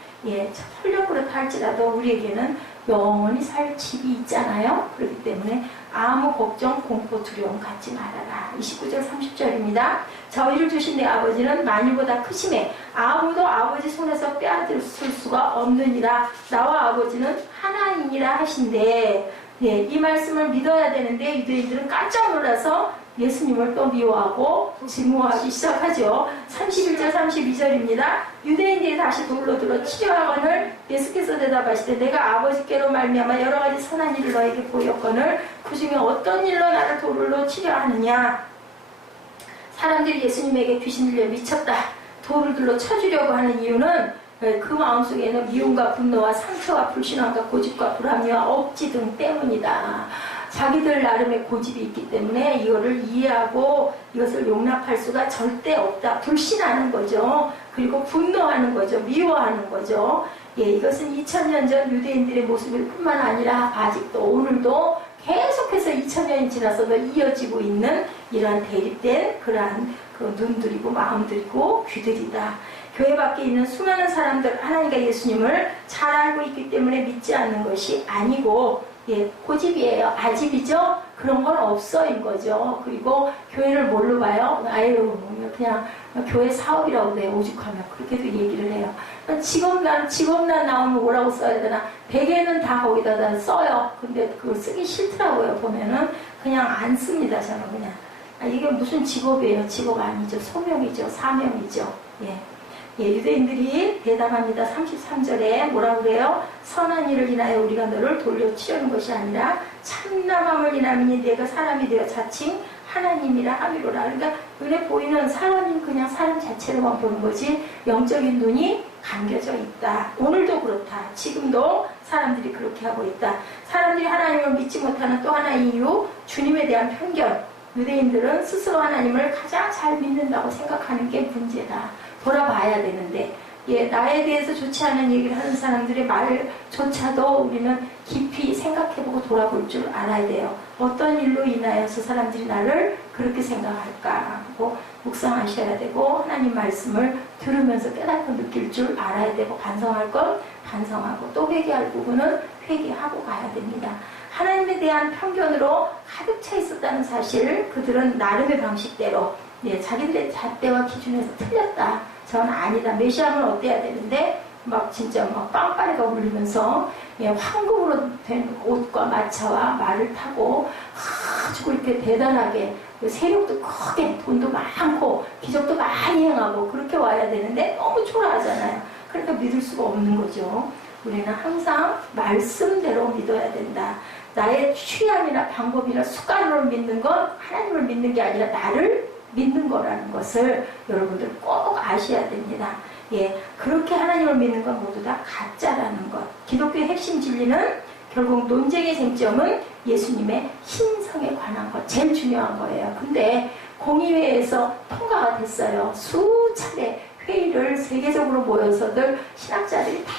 설령 그렇다 할지라도 우리에게는 영원히 살 집이 있잖아요. 그렇기 때문에 아무 걱정, 공포, 두려움 갖지 말아라. 29절 30절입니다. 저희를 주신 내 아버지는 만유보다 크심에 아무도 아버지 손에서 빼앗을 수가 없느니라. 나와 아버지는 하나이니라 하신대. 이 말씀을 믿어야 되는데 유대인들은 깜짝 놀라서 예수님을 또 미워하고 증오하기 시작하죠. 31절 32절입니다. 유대인들이 다시 돌로 들어 치료하거늘 예수께서 대답하시되 내가 아버지께로 말미암아 여러 가지 선한 일을 너에게 보였거늘 그 중에 어떤 일로 나를 돌로 치료하느냐. 사람들이 예수님에게 귀신 들려 미쳤다, 돌을 들로 쳐주려고 하는 이유는 그 마음속에는 미움과 분노와 상처와 불신함과 고집과 불합리와 억지 등 때문이다. 자기들 나름의 고집이 있기 때문에 이거를 이해하고 이것을 용납할 수가 절대 없다. 불신하는 거죠. 그리고 분노하는 거죠. 미워하는 거죠. 이것은 2000년 전 유대인들의 모습일 뿐만 아니라 아직도 오늘도 계속해서 2000년이 지나서도 이어지고 있는 이러한 대립된 그러한 그 눈들이고 마음들이고 귀들이다. 교회 밖에 있는 수많은 사람들 하나님과 예수님을 잘 알고 있기 때문에 믿지 않는 것이 아니고 예, 고집이에요. 아집이죠? 그런 건 없어인 거죠. 그리고 교회를 뭘로 봐요? 아유, 그냥 교회 사업이라고 그래요. 오죽하면. 그렇게도 얘기를 해요. 직업란 나오면 뭐라고 써야 되나? 베개는 다 거기다 써요. 근데 그걸 쓰기 싫더라고요. 보면은. 그냥 안 씁니다. 저는 그냥. 이게 무슨 직업이에요? 직업 아니죠. 소명이죠. 사명이죠. 예. 예, 유대인들이 대답합니다. 33절에 뭐라고 그래요? 선한 일을 인하여 우리가 너를 돌려치려는 것이 아니라 참남함을 인하여 내가 사람이 되어 자칭 하나님이라 함이로라. 그러니까 눈에 보이는 사람이 그냥 사람 자체로만 보는 거지 영적인 눈이 감겨져 있다. 오늘도 그렇다. 지금도 사람들이 그렇게 하고 있다. 사람들이 하나님을 믿지 못하는 또 하나의 이유, 주님에 대한 편견. 유대인들은 스스로 하나님을 가장 잘 믿는다고 생각하는 게 문제다. 돌아봐야 되는데, 예, 나에 대해서 좋지 않은 얘기를 하는 사람들의 말조차도 우리는 깊이 생각해보고 돌아볼 줄 알아야 돼요. 어떤 일로 인하여서 사람들이 나를 그렇게 생각할까 하고 묵상하셔야 되고, 하나님 말씀을 들으면서 깨닫고 느낄 줄 알아야 되고, 반성할 건 반성하고, 또 회개할 부분은 회개하고 가야 됩니다. 하나님에 대한 편견으로 가득 차 있었다는 사실, 그들은 나름의 방식대로, 예, 자기들의 잣대와 기준에서 틀렸다. 저는 아니다. 메시아는 어때야 되는데 막 진짜 막 빵빠레가 울리면서, 예, 황금으로 된 옷과 마차와 말을 타고 아주 이렇게 대단하게 세력도 크게 돈도 많고 기적도 많이 행하고 그렇게 와야 되는데 너무 초라하잖아요. 그러니까 믿을 수가 없는 거죠. 우리는 항상 말씀대로 믿어야 된다. 나의 취향이나 방법이나 습관으로 믿는 건 하나님을 믿는 게 아니라 나를 믿는 거라는 것을 여러분들 꼭 아셔야 됩니다. 예, 그렇게 하나님을 믿는 건 모두 다 가짜라는 것. 기독교의 핵심 진리는 결국 논쟁의 쟁점은 예수님의 신성에 관한 것. 제일 중요한 거예요. 근데 공의회에서 통과가 됐어요. 수차례 회의를 세계적으로 모여서들 신학자들이 다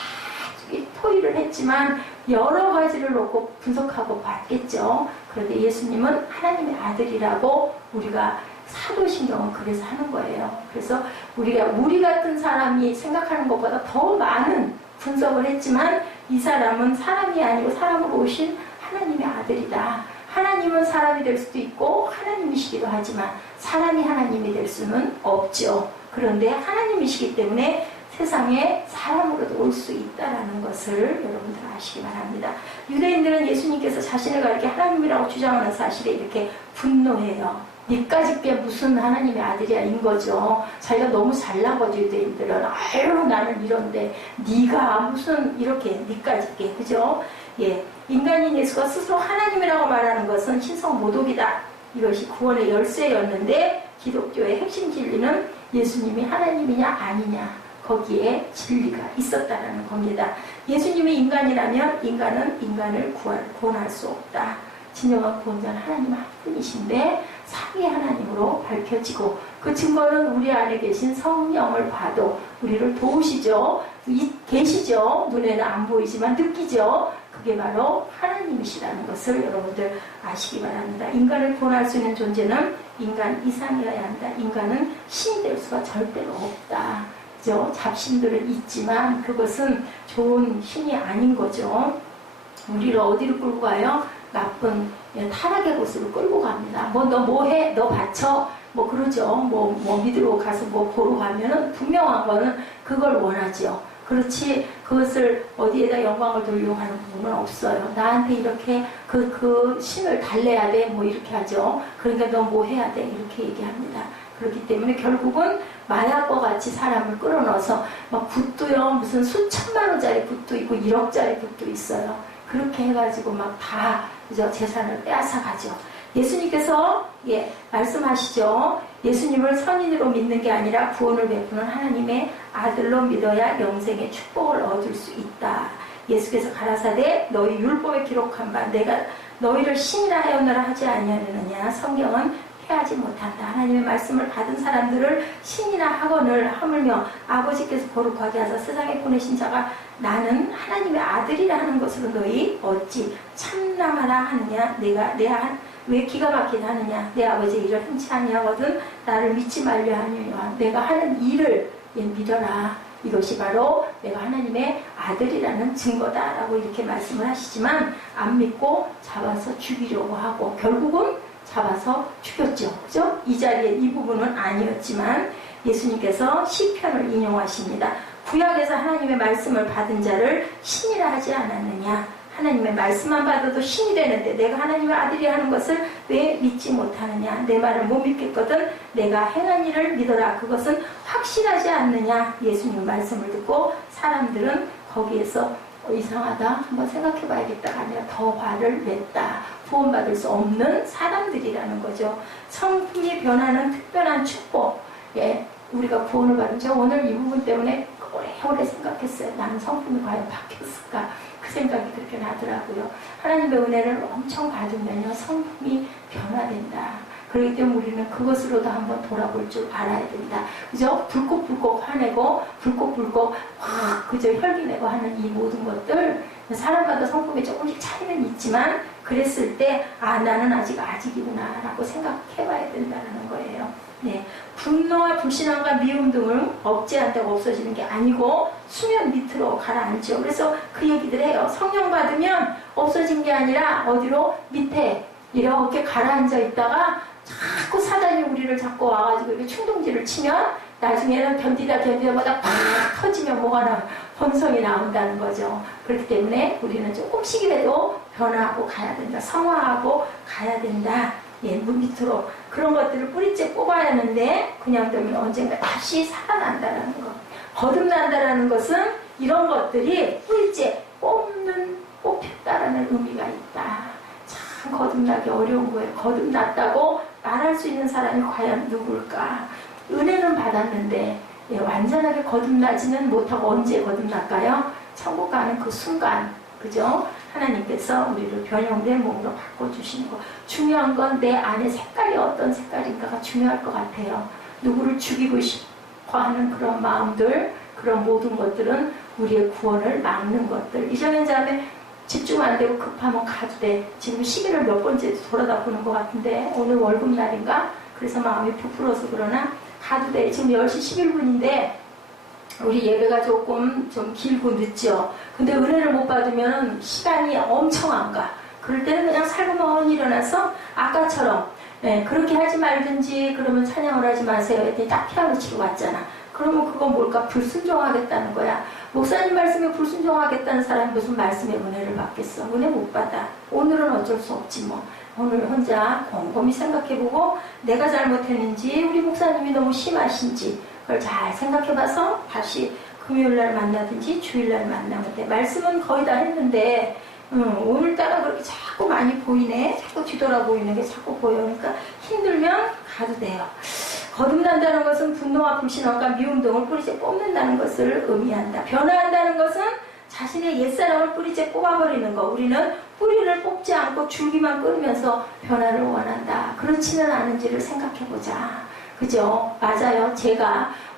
토의를 했지만 여러 가지를 놓고 분석하고 봤겠죠. 그런데 예수님은 하나님의 아들이라고 우리가 사도신경은 그래서 하는 거예요. 그래서 우리가 우리 같은 사람이 생각하는 것보다 더 많은 분석을 했지만 이 사람은 사람이 아니고 사람으로 오신 하나님의 아들이다. 하나님은 사람이 될 수도 있고 하나님이시기도 하지만 사람이 하나님이 될 수는 없죠. 그런데 하나님이시기 때문에 세상에 사람으로도 올 수 있다는 것을 여러분들 아시기 바랍니다. 유대인들은 예수님께서 자신을 가리켜 하나님이라고 주장하는 사실에 이렇게 분노해요. 니까짓 게 무슨 하나님의 아들이야 인 거죠. 자기가 너무 잘난 거죠. 유대인들은. 아유 나는 이런데 네가 무슨 이렇게 니까짓 게 그죠? 예, 인간인 예수가 스스로 하나님이라고 말하는 것은 신성 모독이다. 이것이 구원의 열쇠였는데 기독교의 핵심 진리는 예수님이 하나님이냐 아니냐 거기에 진리가 있었다라는 겁니다. 예수님이 인간이라면 인간은 인간을 구원할 수 없다. 진정한 구원자는 하나님 한 분이신데 삼위 하나님으로 밝혀지고 그 증거는 우리 안에 계신 성령을 봐도 우리를 도우시죠. 계시죠. 눈에는 안 보이지만 느끼죠. 그게 바로 하나님이시라는 것을 여러분들 아시기 바랍니다. 인간을 구원할 수 있는 존재는 인간 이상이어야 한다. 인간은 신이 될 수가 절대로 없다. 그죠? 잡신들은 있지만 그것은 좋은 신이 아닌 거죠. 우리를 어디로 끌고 가요? 나쁜 타락의 곳으로 끌고 갑니다. 뭐 너 뭐 해? 너 바쳐? 뭐 그러죠. 뭐 믿으러 가서 뭐 보러 가면은 분명한 거는 그걸 원하죠. 그렇지 그것을 어디에다 영광을 돌리려고 하는 부분은 없어요. 나한테 이렇게 그 신을 달래야 돼. 뭐 이렇게 하죠. 그러니까 너 뭐 해야 돼. 이렇게 얘기합니다. 그렇기 때문에 결국은 마약과 같이 사람을 끌어넣어서 막 붓도요. 무슨 수천만 원짜리 붓도 있고 1억짜리 붓도 있어요. 그렇게 해가지고 막 다 그죠? 재산을 빼앗아 가죠. 예수님께서 말씀하시죠. 예수님을 선인으로 믿는 게 아니라 구원을 베푸는 하나님의 아들로 믿어야 영생의 축복을 얻을 수 있다. 예수께서 가라사대 너희 율법에 기록한 바 내가 너희를 신이라 하였노라 하지 아니하느냐. 성경은 해하지 못한다. 하나님의 말씀을 받은 사람들을 신이라 하거늘 하물며 아버지께서 거룩하게 하사 세상에 보내신 자가 나는 하나님의 아들이라 하는 것으로 너희 어찌 참남하라 하느냐. 왜 기가 막히게 하느냐. 내 아버지의 일을 흔치 아니하거든 나를 믿지 말려 하느냐. 내가 하는 일을 믿어라. 이것이 바로 내가 하나님의 아들이라는 증거다라고 이렇게 말씀을 하시지만 안 믿고 잡아서 죽이려고 하고 결국은 잡아서 죽였죠. 그죠? 이 자리에 이 부분은 아니었지만 예수님께서 시편을 인용하십니다. 구약에서 하나님의 말씀을 받은 자를 신이라 하지 않았느냐. 하나님의 말씀만 받아도 신이 되는데 내가 하나님의 아들이 하는 것을 왜 믿지 못하느냐. 내 말을 못 믿겠거든 내가 행한 일을 믿어라. 그것은 확실하지 않느냐. 예수님 말씀을 듣고 사람들은 거기에서 이상하다 한번 생각해 봐야겠다가 아니라 더 화를 냈다. 구원받을 수 없는 사람들이라는 거죠. 성품이 변하는 특별한 축복. 예, 우리가 구원을 받은 저 오늘 이 부분 때문에 오래오래 생각했어요. 나는 성품이 과연 바뀌었을까? 그 생각이 그렇게 나더라고요. 하나님의 은혜를 엄청 받으면요 성품이 변화된다. 그렇기 때문에 우리는 그것으로도 한번 돌아볼 줄 알아야 된다. 그죠? 불꽃불꽃 화내고 불꽃불꽃 그저 혈기내고 하는 이 모든 것들 사람마다 성품에 조금씩 차이는 있지만 그랬을 때 나는 아직이구나 라고 생각해봐야 된다는 거예요. 네, 분노와 불신함과 미움 등을 억제한다고 없어지는 게 아니고 수면 밑으로 가라앉죠. 그래서 그 얘기들 해요. 성령 받으면 없어진 게 아니라 어디로? 밑에 이렇게 가라앉아 있다가 자꾸 사단이 우리를 잡고 와가지고 이렇게 충동질을 치면 나중에는 견디다마다 팍 터지면 뭐가 본성이 나온다는 거죠. 그렇기 때문에 우리는 조금씩이라도 변화하고 가야 된다. 성화하고 가야 된다. 예, 물 밑으로 그런 것들을 뿌리째 뽑아야 하는데 그냥 되면 언젠가 다시 살아난다라는 것. 거듭난다라는 것은 이런 것들이 뿌리째 뽑혔다라는 의미가 있다. 참 거듭나기 어려운 거예요. 거듭났다고 말할 수 있는 사람이 과연 누굴까? 은혜는 받았는데 예, 완전하게 거듭나지는 못하고 언제 거듭날까요? 천국 가는 그 순간, 그죠? 하나님께서 우리를 변형된 몸으로 바꿔주시는 거. 중요한 건 내 안에 색깔이 어떤 색깔인가가 중요할 것 같아요. 누구를 죽이고 싶어 하는 그런 마음들, 그런 모든 것들은 우리의 구원을 막는 것들. 이정현 자매 집중 안 되고 급하면 가도 돼. 지금 시계를 몇 번째 돌아다 보는 것 같은데 오늘 월급날인가? 그래서 마음이 부풀어서 그러나 가도 돼. 지금 10시 11분인데 우리 예배가 조금 좀 길고 늦죠. 근데 은혜를 못 받으면 시간이 엄청 안 가. 그럴 때는 그냥 살구멍 일어나서 아까처럼 그렇게 하지 말든지 그러면 찬양을 하지 마세요. 했더니 딱 피아노 치러 왔잖아. 그러면 그건 뭘까? 불순종하겠다는 거야. 목사님 말씀에 불순종하겠다는 사람이 무슨 말씀의 은혜를 받겠어? 은혜 못 받아. 오늘은 어쩔 수 없지 뭐. 오늘 혼자 곰곰이 생각해보고 내가 잘못했는지 우리 목사님이 너무 심하신지 그걸 잘 생각해봐서 다시 금요일날 만나든지 주일날 만나면 돼. 말씀은 거의 다 했는데 오늘따라 그렇게 자꾸 많이 보이네. 자꾸 뒤돌아보이는 게 자꾸 보여. 그러니까 힘들면 가도 돼요. 거듭난다는 것은 분노와 불신함과 미움 등을 뿌리째 뽑는다는 것을 의미한다. 변화한다는 것은 자신의 옛사람을 뿌리째 뽑아버리는 거. 우리는 뿌리를 뽑지 않고 줄기만 끊으면서 변화를 원한다. 그렇지는 않은지를 생각해보자. 그죠? 맞아요.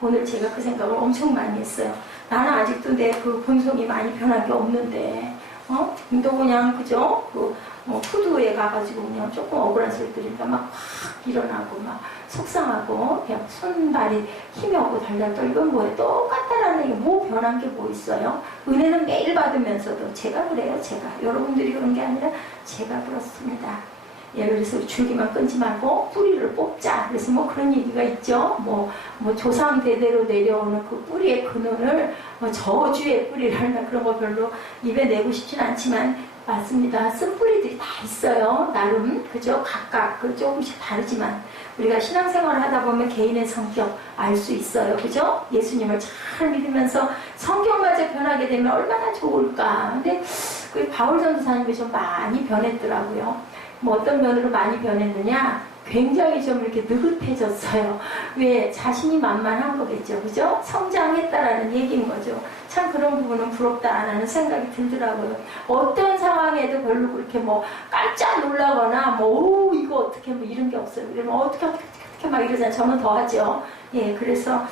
오늘 제가 그 생각을 엄청 많이 했어요. 나는 아직도 내 그 본성이 많이 변한 게 없는데, 또 그냥, 그죠? 푸드에 가가지고 그냥 조금 억울한 소리 들으니까 막 확 일어나고 막 속상하고 그냥 손발이 힘이 없고 달달 떨고 뭐에 똑같다라는 게 뭐 변한 게 뭐 있어요? 은혜는 매일 받으면서도 제가 그래요. 여러분들이 그런 게 아니라 제가 그렇습니다. 예, 그래서 줄기만 끊지 말고 뿌리를 뽑자. 그래서 뭐 그런 얘기가 있죠. 뭐 조상 대대로 내려오는 그 뿌리의 근원을 저주의 뿌리라는 그런 거 별로 입에 내고 싶진 않지만 맞습니다. 쓴 뿌리들이 다 있어요. 나름 그죠? 각각 조금씩 다르지만 우리가 신앙생활을 하다 보면 개인의 성격 알 수 있어요. 그죠? 예수님을 잘 믿으면서 성경마저 변하게 되면 얼마나 좋을까. 근데 그 바울 전도사님이 좀 많이 변했더라고요. 뭐 어떤 면으로 많이 변했느냐? 굉장히 좀 이렇게 느긋해졌어요. 왜? 자신이 만만한 거겠죠. 그죠? 성장했다라는 얘기인 거죠. 참 그런 부분은 부럽다라는 생각이 들더라고요. 어떤 상황에도 별로 그렇게 뭐 깜짝 놀라거나 뭐 이거 어떻게 뭐 이런 게 없어요. 이러면 어떻게 막 이러잖아요. 저는 더 하죠. 예, 그래서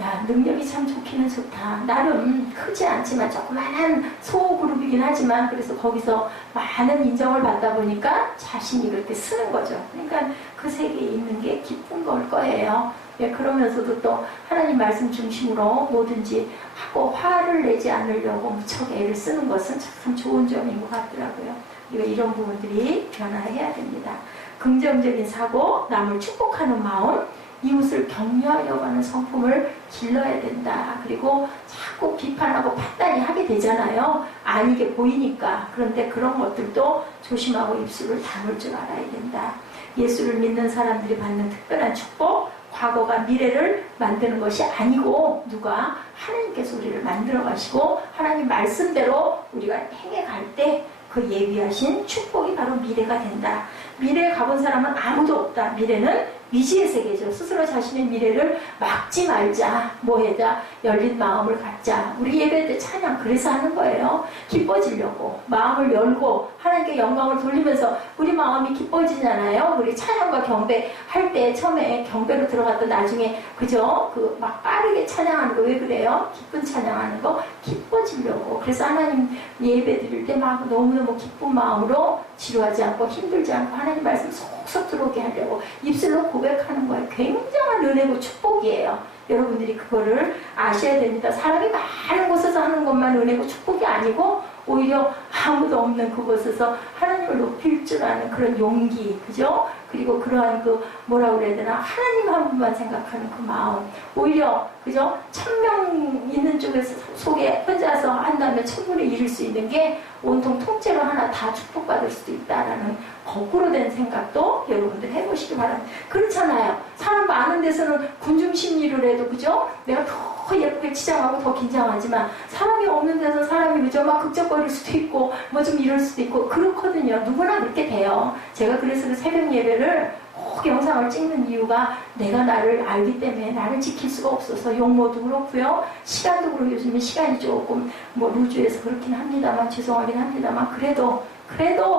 야, 능력이 참 좋기는 좋다. 나름 크지 않지만 조그만한 소그룹이긴 하지만 그래서 거기서 많은 인정을 받다 보니까 자신이 그렇게 쓰는 거죠. 그러니까 그 세계에 있는 게 기쁜 걸 거예요. 예, 그러면서도 또 하나님 말씀 중심으로 뭐든지 하고 화를 내지 않으려고 무척 애를 쓰는 것은 참 좋은 점인 것 같더라고요. 이런 부분들이 변화해야 됩니다. 긍정적인 사고, 남을 축복하는 마음, 이웃을 격려하려고 하는 성품을 길러야 된다. 그리고 자꾸 비판하고 판단이 하게 되잖아요. 아니게 보이니까. 그런데 그런 것들도 조심하고 입술을 다물 줄 알아야 된다. 예수를 믿는 사람들이 받는 특별한 축복, 과거가 미래를 만드는 것이 아니고 누가 하나님께서 우리를 만들어 가시고 하나님 말씀대로 우리가 행해갈 때 그 예비하신 축복이 바로 미래가 된다. 미래에 가본 사람은 아무도 없다. 미래는 미지의 세계죠. 스스로 자신의 미래를 막지 말자. 뭐해자 열린 마음을 갖자. 우리 예배 때 찬양 그래서 하는 거예요. 기뻐지려고 마음을 열고 하나님께 영광을 돌리면서 우리 마음이 기뻐지잖아요. 우리 찬양과 경배 할 때 처음에 경배로 들어갔던 나중에 그죠? 그 막 빠르게 찬양하는 거 왜 그래요? 기쁜 찬양하는 거 기뻐지려고. 그래서 하나님 예배 드릴 때 막 너무너무 기쁜 마음으로 지루하지 않고 힘들지 않고 하나님 말씀 속속 들어오게 하려고 입술로 고백하는 거예요. 굉장한 은혜고 축복이에요. 여러분들이 그거를 아셔야 됩니다. 사람이 많은 곳에서 하는 것만 은혜고 축복이 아니고 오히려 아무도 없는 그곳에서 하나님을 높일 줄 아는 그런 용기, 그죠? 그리고 그러한 그 뭐라 그래야 되나 하나님 한 분만 생각하는 그 마음, 오히려 그죠? 1000명 있는 쪽에서 속에 혼자서 한다면 1000분에 이룰 수 있는 게 온통 통째로 하나 다 축복받을 수도 있다라는 거꾸로 된 생각도 여러분들 해보시기 바랍니다. 그렇잖아요. 사람 많은 데서는 군중 심리를 해도 그죠? 내가 더 예쁘게 치장하고 더 긴장하지만 사람이 없는 데서 사람이 그죠? 막 극적거릴 수도 있고 뭐 좀 이럴 수도 있고 그렇거든요. 누구나 그렇게 돼요. 제가 그래서 그 새벽 예배를 꼭 영상을 찍는 이유가 내가 나를 알기 때문에 나를 지킬 수가 없어서 용모도 그렇고요. 시간도 그렇고 요즘에 시간이 조금 뭐 루즈해서 그렇긴 합니다만 죄송하긴 합니다만 그래도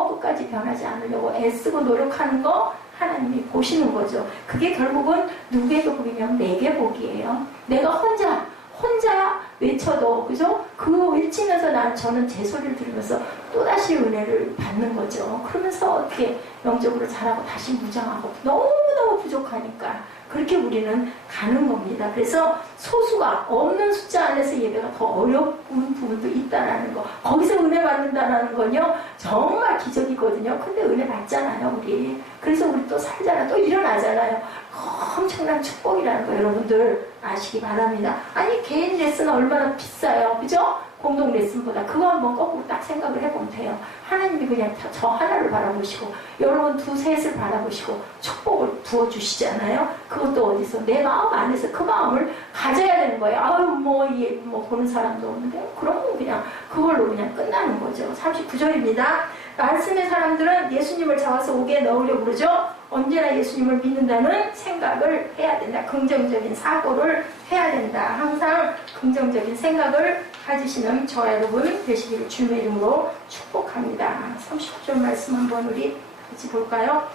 끝까지 변하지 않으려고 애쓰고 노력하는 거 하나님이 보시는 거죠. 그게 결국은 누구에게 복이면 내게 복이에요. 내가 혼자 외쳐도 그죠? 그거 외치면서 저는 제 소리를 들으면서 또다시 은혜를 받는 거죠. 그러면서 어떻게 영적으로 자라고 다시 무장하고 너무너무 부족하니까 그렇게 우리는 가는 겁니다. 그래서 소수가 없는 숫자 안에서 예배가 더 어려운 부분도 있다라는 거. 거기서 은혜 받는다라는 건요 정말 기적이거든요. 근데 은혜 받잖아요 우리. 그래서 우리 또 살잖아요. 또 일어나잖아요. 엄청난 축복이라는 거 여러분들 아시기 바랍니다. 아니 개인 레슨 얼마나 비싸요. 그죠? 공동 레슨보다 그거 한번 거꾸로 딱 생각을 해보면 돼요. 하나님이 그냥 저 하나를 바라보시고 여러분 두셋을 바라보시고 축복을 부어주시잖아요. 그것도 어디서 내 마음 안에서 그 마음을 가져야 되는 거예요. 아유 뭐 보는 사람도 없는데 그럼 그냥 그걸로 그냥 끝나는 거죠. 39절입니다. 말씀의 사람들은 예수님을 잡아서 옥에 넣으려고 그러죠. 언제나 예수님을 믿는다는 생각을 해야 된다. 긍정적인 사고를 해야 된다. 항상 긍정적인 생각을 가지시는 저와 여러분 되시기를 주님의 이름으로 축복합니다. 39절 말씀 한번 우리 같이 볼까요?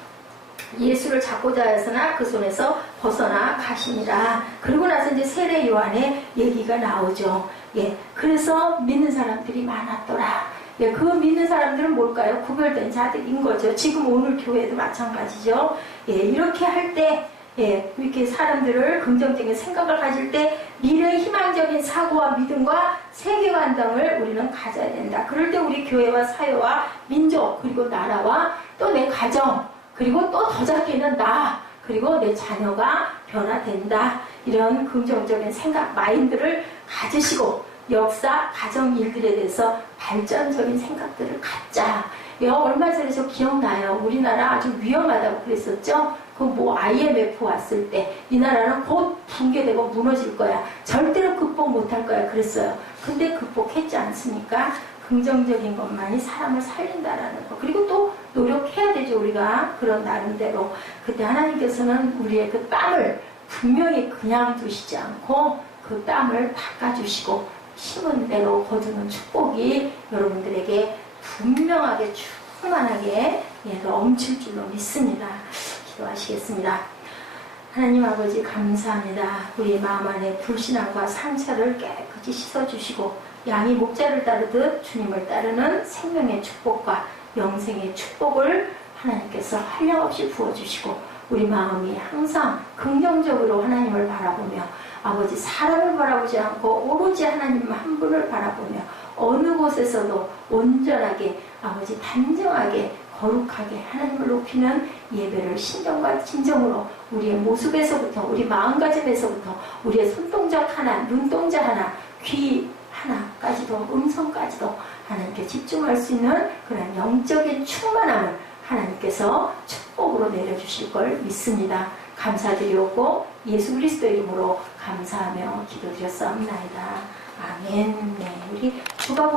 예수를 잡고자 하였으나 그 손에서 벗어나 가시니라. 그러고 나서 이제 세례 요한의 얘기가 나오죠. 예, 그래서 믿는 사람들이 많았더라. 예, 그 믿는 사람들은 뭘까요? 구별된 자들인 거죠. 지금 오늘 교회도 마찬가지죠. 예, 이렇게 할 때, 예, 이렇게 사람들을 긍정적인 생각을 가질 때 미래의 희망적인 사고와 믿음과 세계관 등을 우리는 가져야 된다. 그럴 때 우리 교회와 사회와 민족 그리고 나라와 또 내 가정 그리고 또 더 작게는 나 그리고 내 자녀가 변화된다. 이런 긍정적인 생각, 마인드를 가지시고 역사, 가정 일들에 대해서 발전적인 생각들을 갖자. 얼마 전에 저 기억나요. 우리나라 아주 위험하다고 그랬었죠. 그 뭐 IMF 왔을 때 이 나라는 곧 붕괴되고 무너질 거야. 절대로 극복 못할 거야. 그랬어요. 근데 극복했지 않습니까? 긍정적인 것만이 사람을 살린다라는 거. 그리고 또 노력해야 되죠. 우리가 그런 나름대로. 그때 하나님께서는 우리의 그 땀을 분명히 그냥 두시지 않고 그 땀을 닦아주시고 심은 대로 거두는 축복이 여러분들에게 분명하게 충만하게 넘칠 줄로 믿습니다. 기도하시겠습니다. 하나님 아버지 감사합니다. 우리의 마음 안에 불신앙과 상처를 깨끗이 씻어주시고 양이 목자를 따르듯 주님을 따르는 생명의 축복과 영생의 축복을 하나님께서 한량없이 부어주시고 우리 마음이 항상 긍정적으로 하나님을 바라보며 아버지 사람을 바라보지 않고 오로지 하나님 한 분을 바라보며 어느 곳에서도 온전하게 아버지 단정하게 거룩하게 하나님을 높이는 예배를 신정과 진정으로 우리의 모습에서부터 우리 마음가짐에서부터 우리의 손동작 하나 눈동자 하나 귀 하나까지도 음성까지도 하나님께 집중할 수 있는 그런 영적인 충만함을 하나님께서 축복으로 내려주실 걸 믿습니다. 감사드리옵고 예수 그리스도의 이름으로 감사하며 기도드렸사옵나이다. 아멘. 네, 우리 주가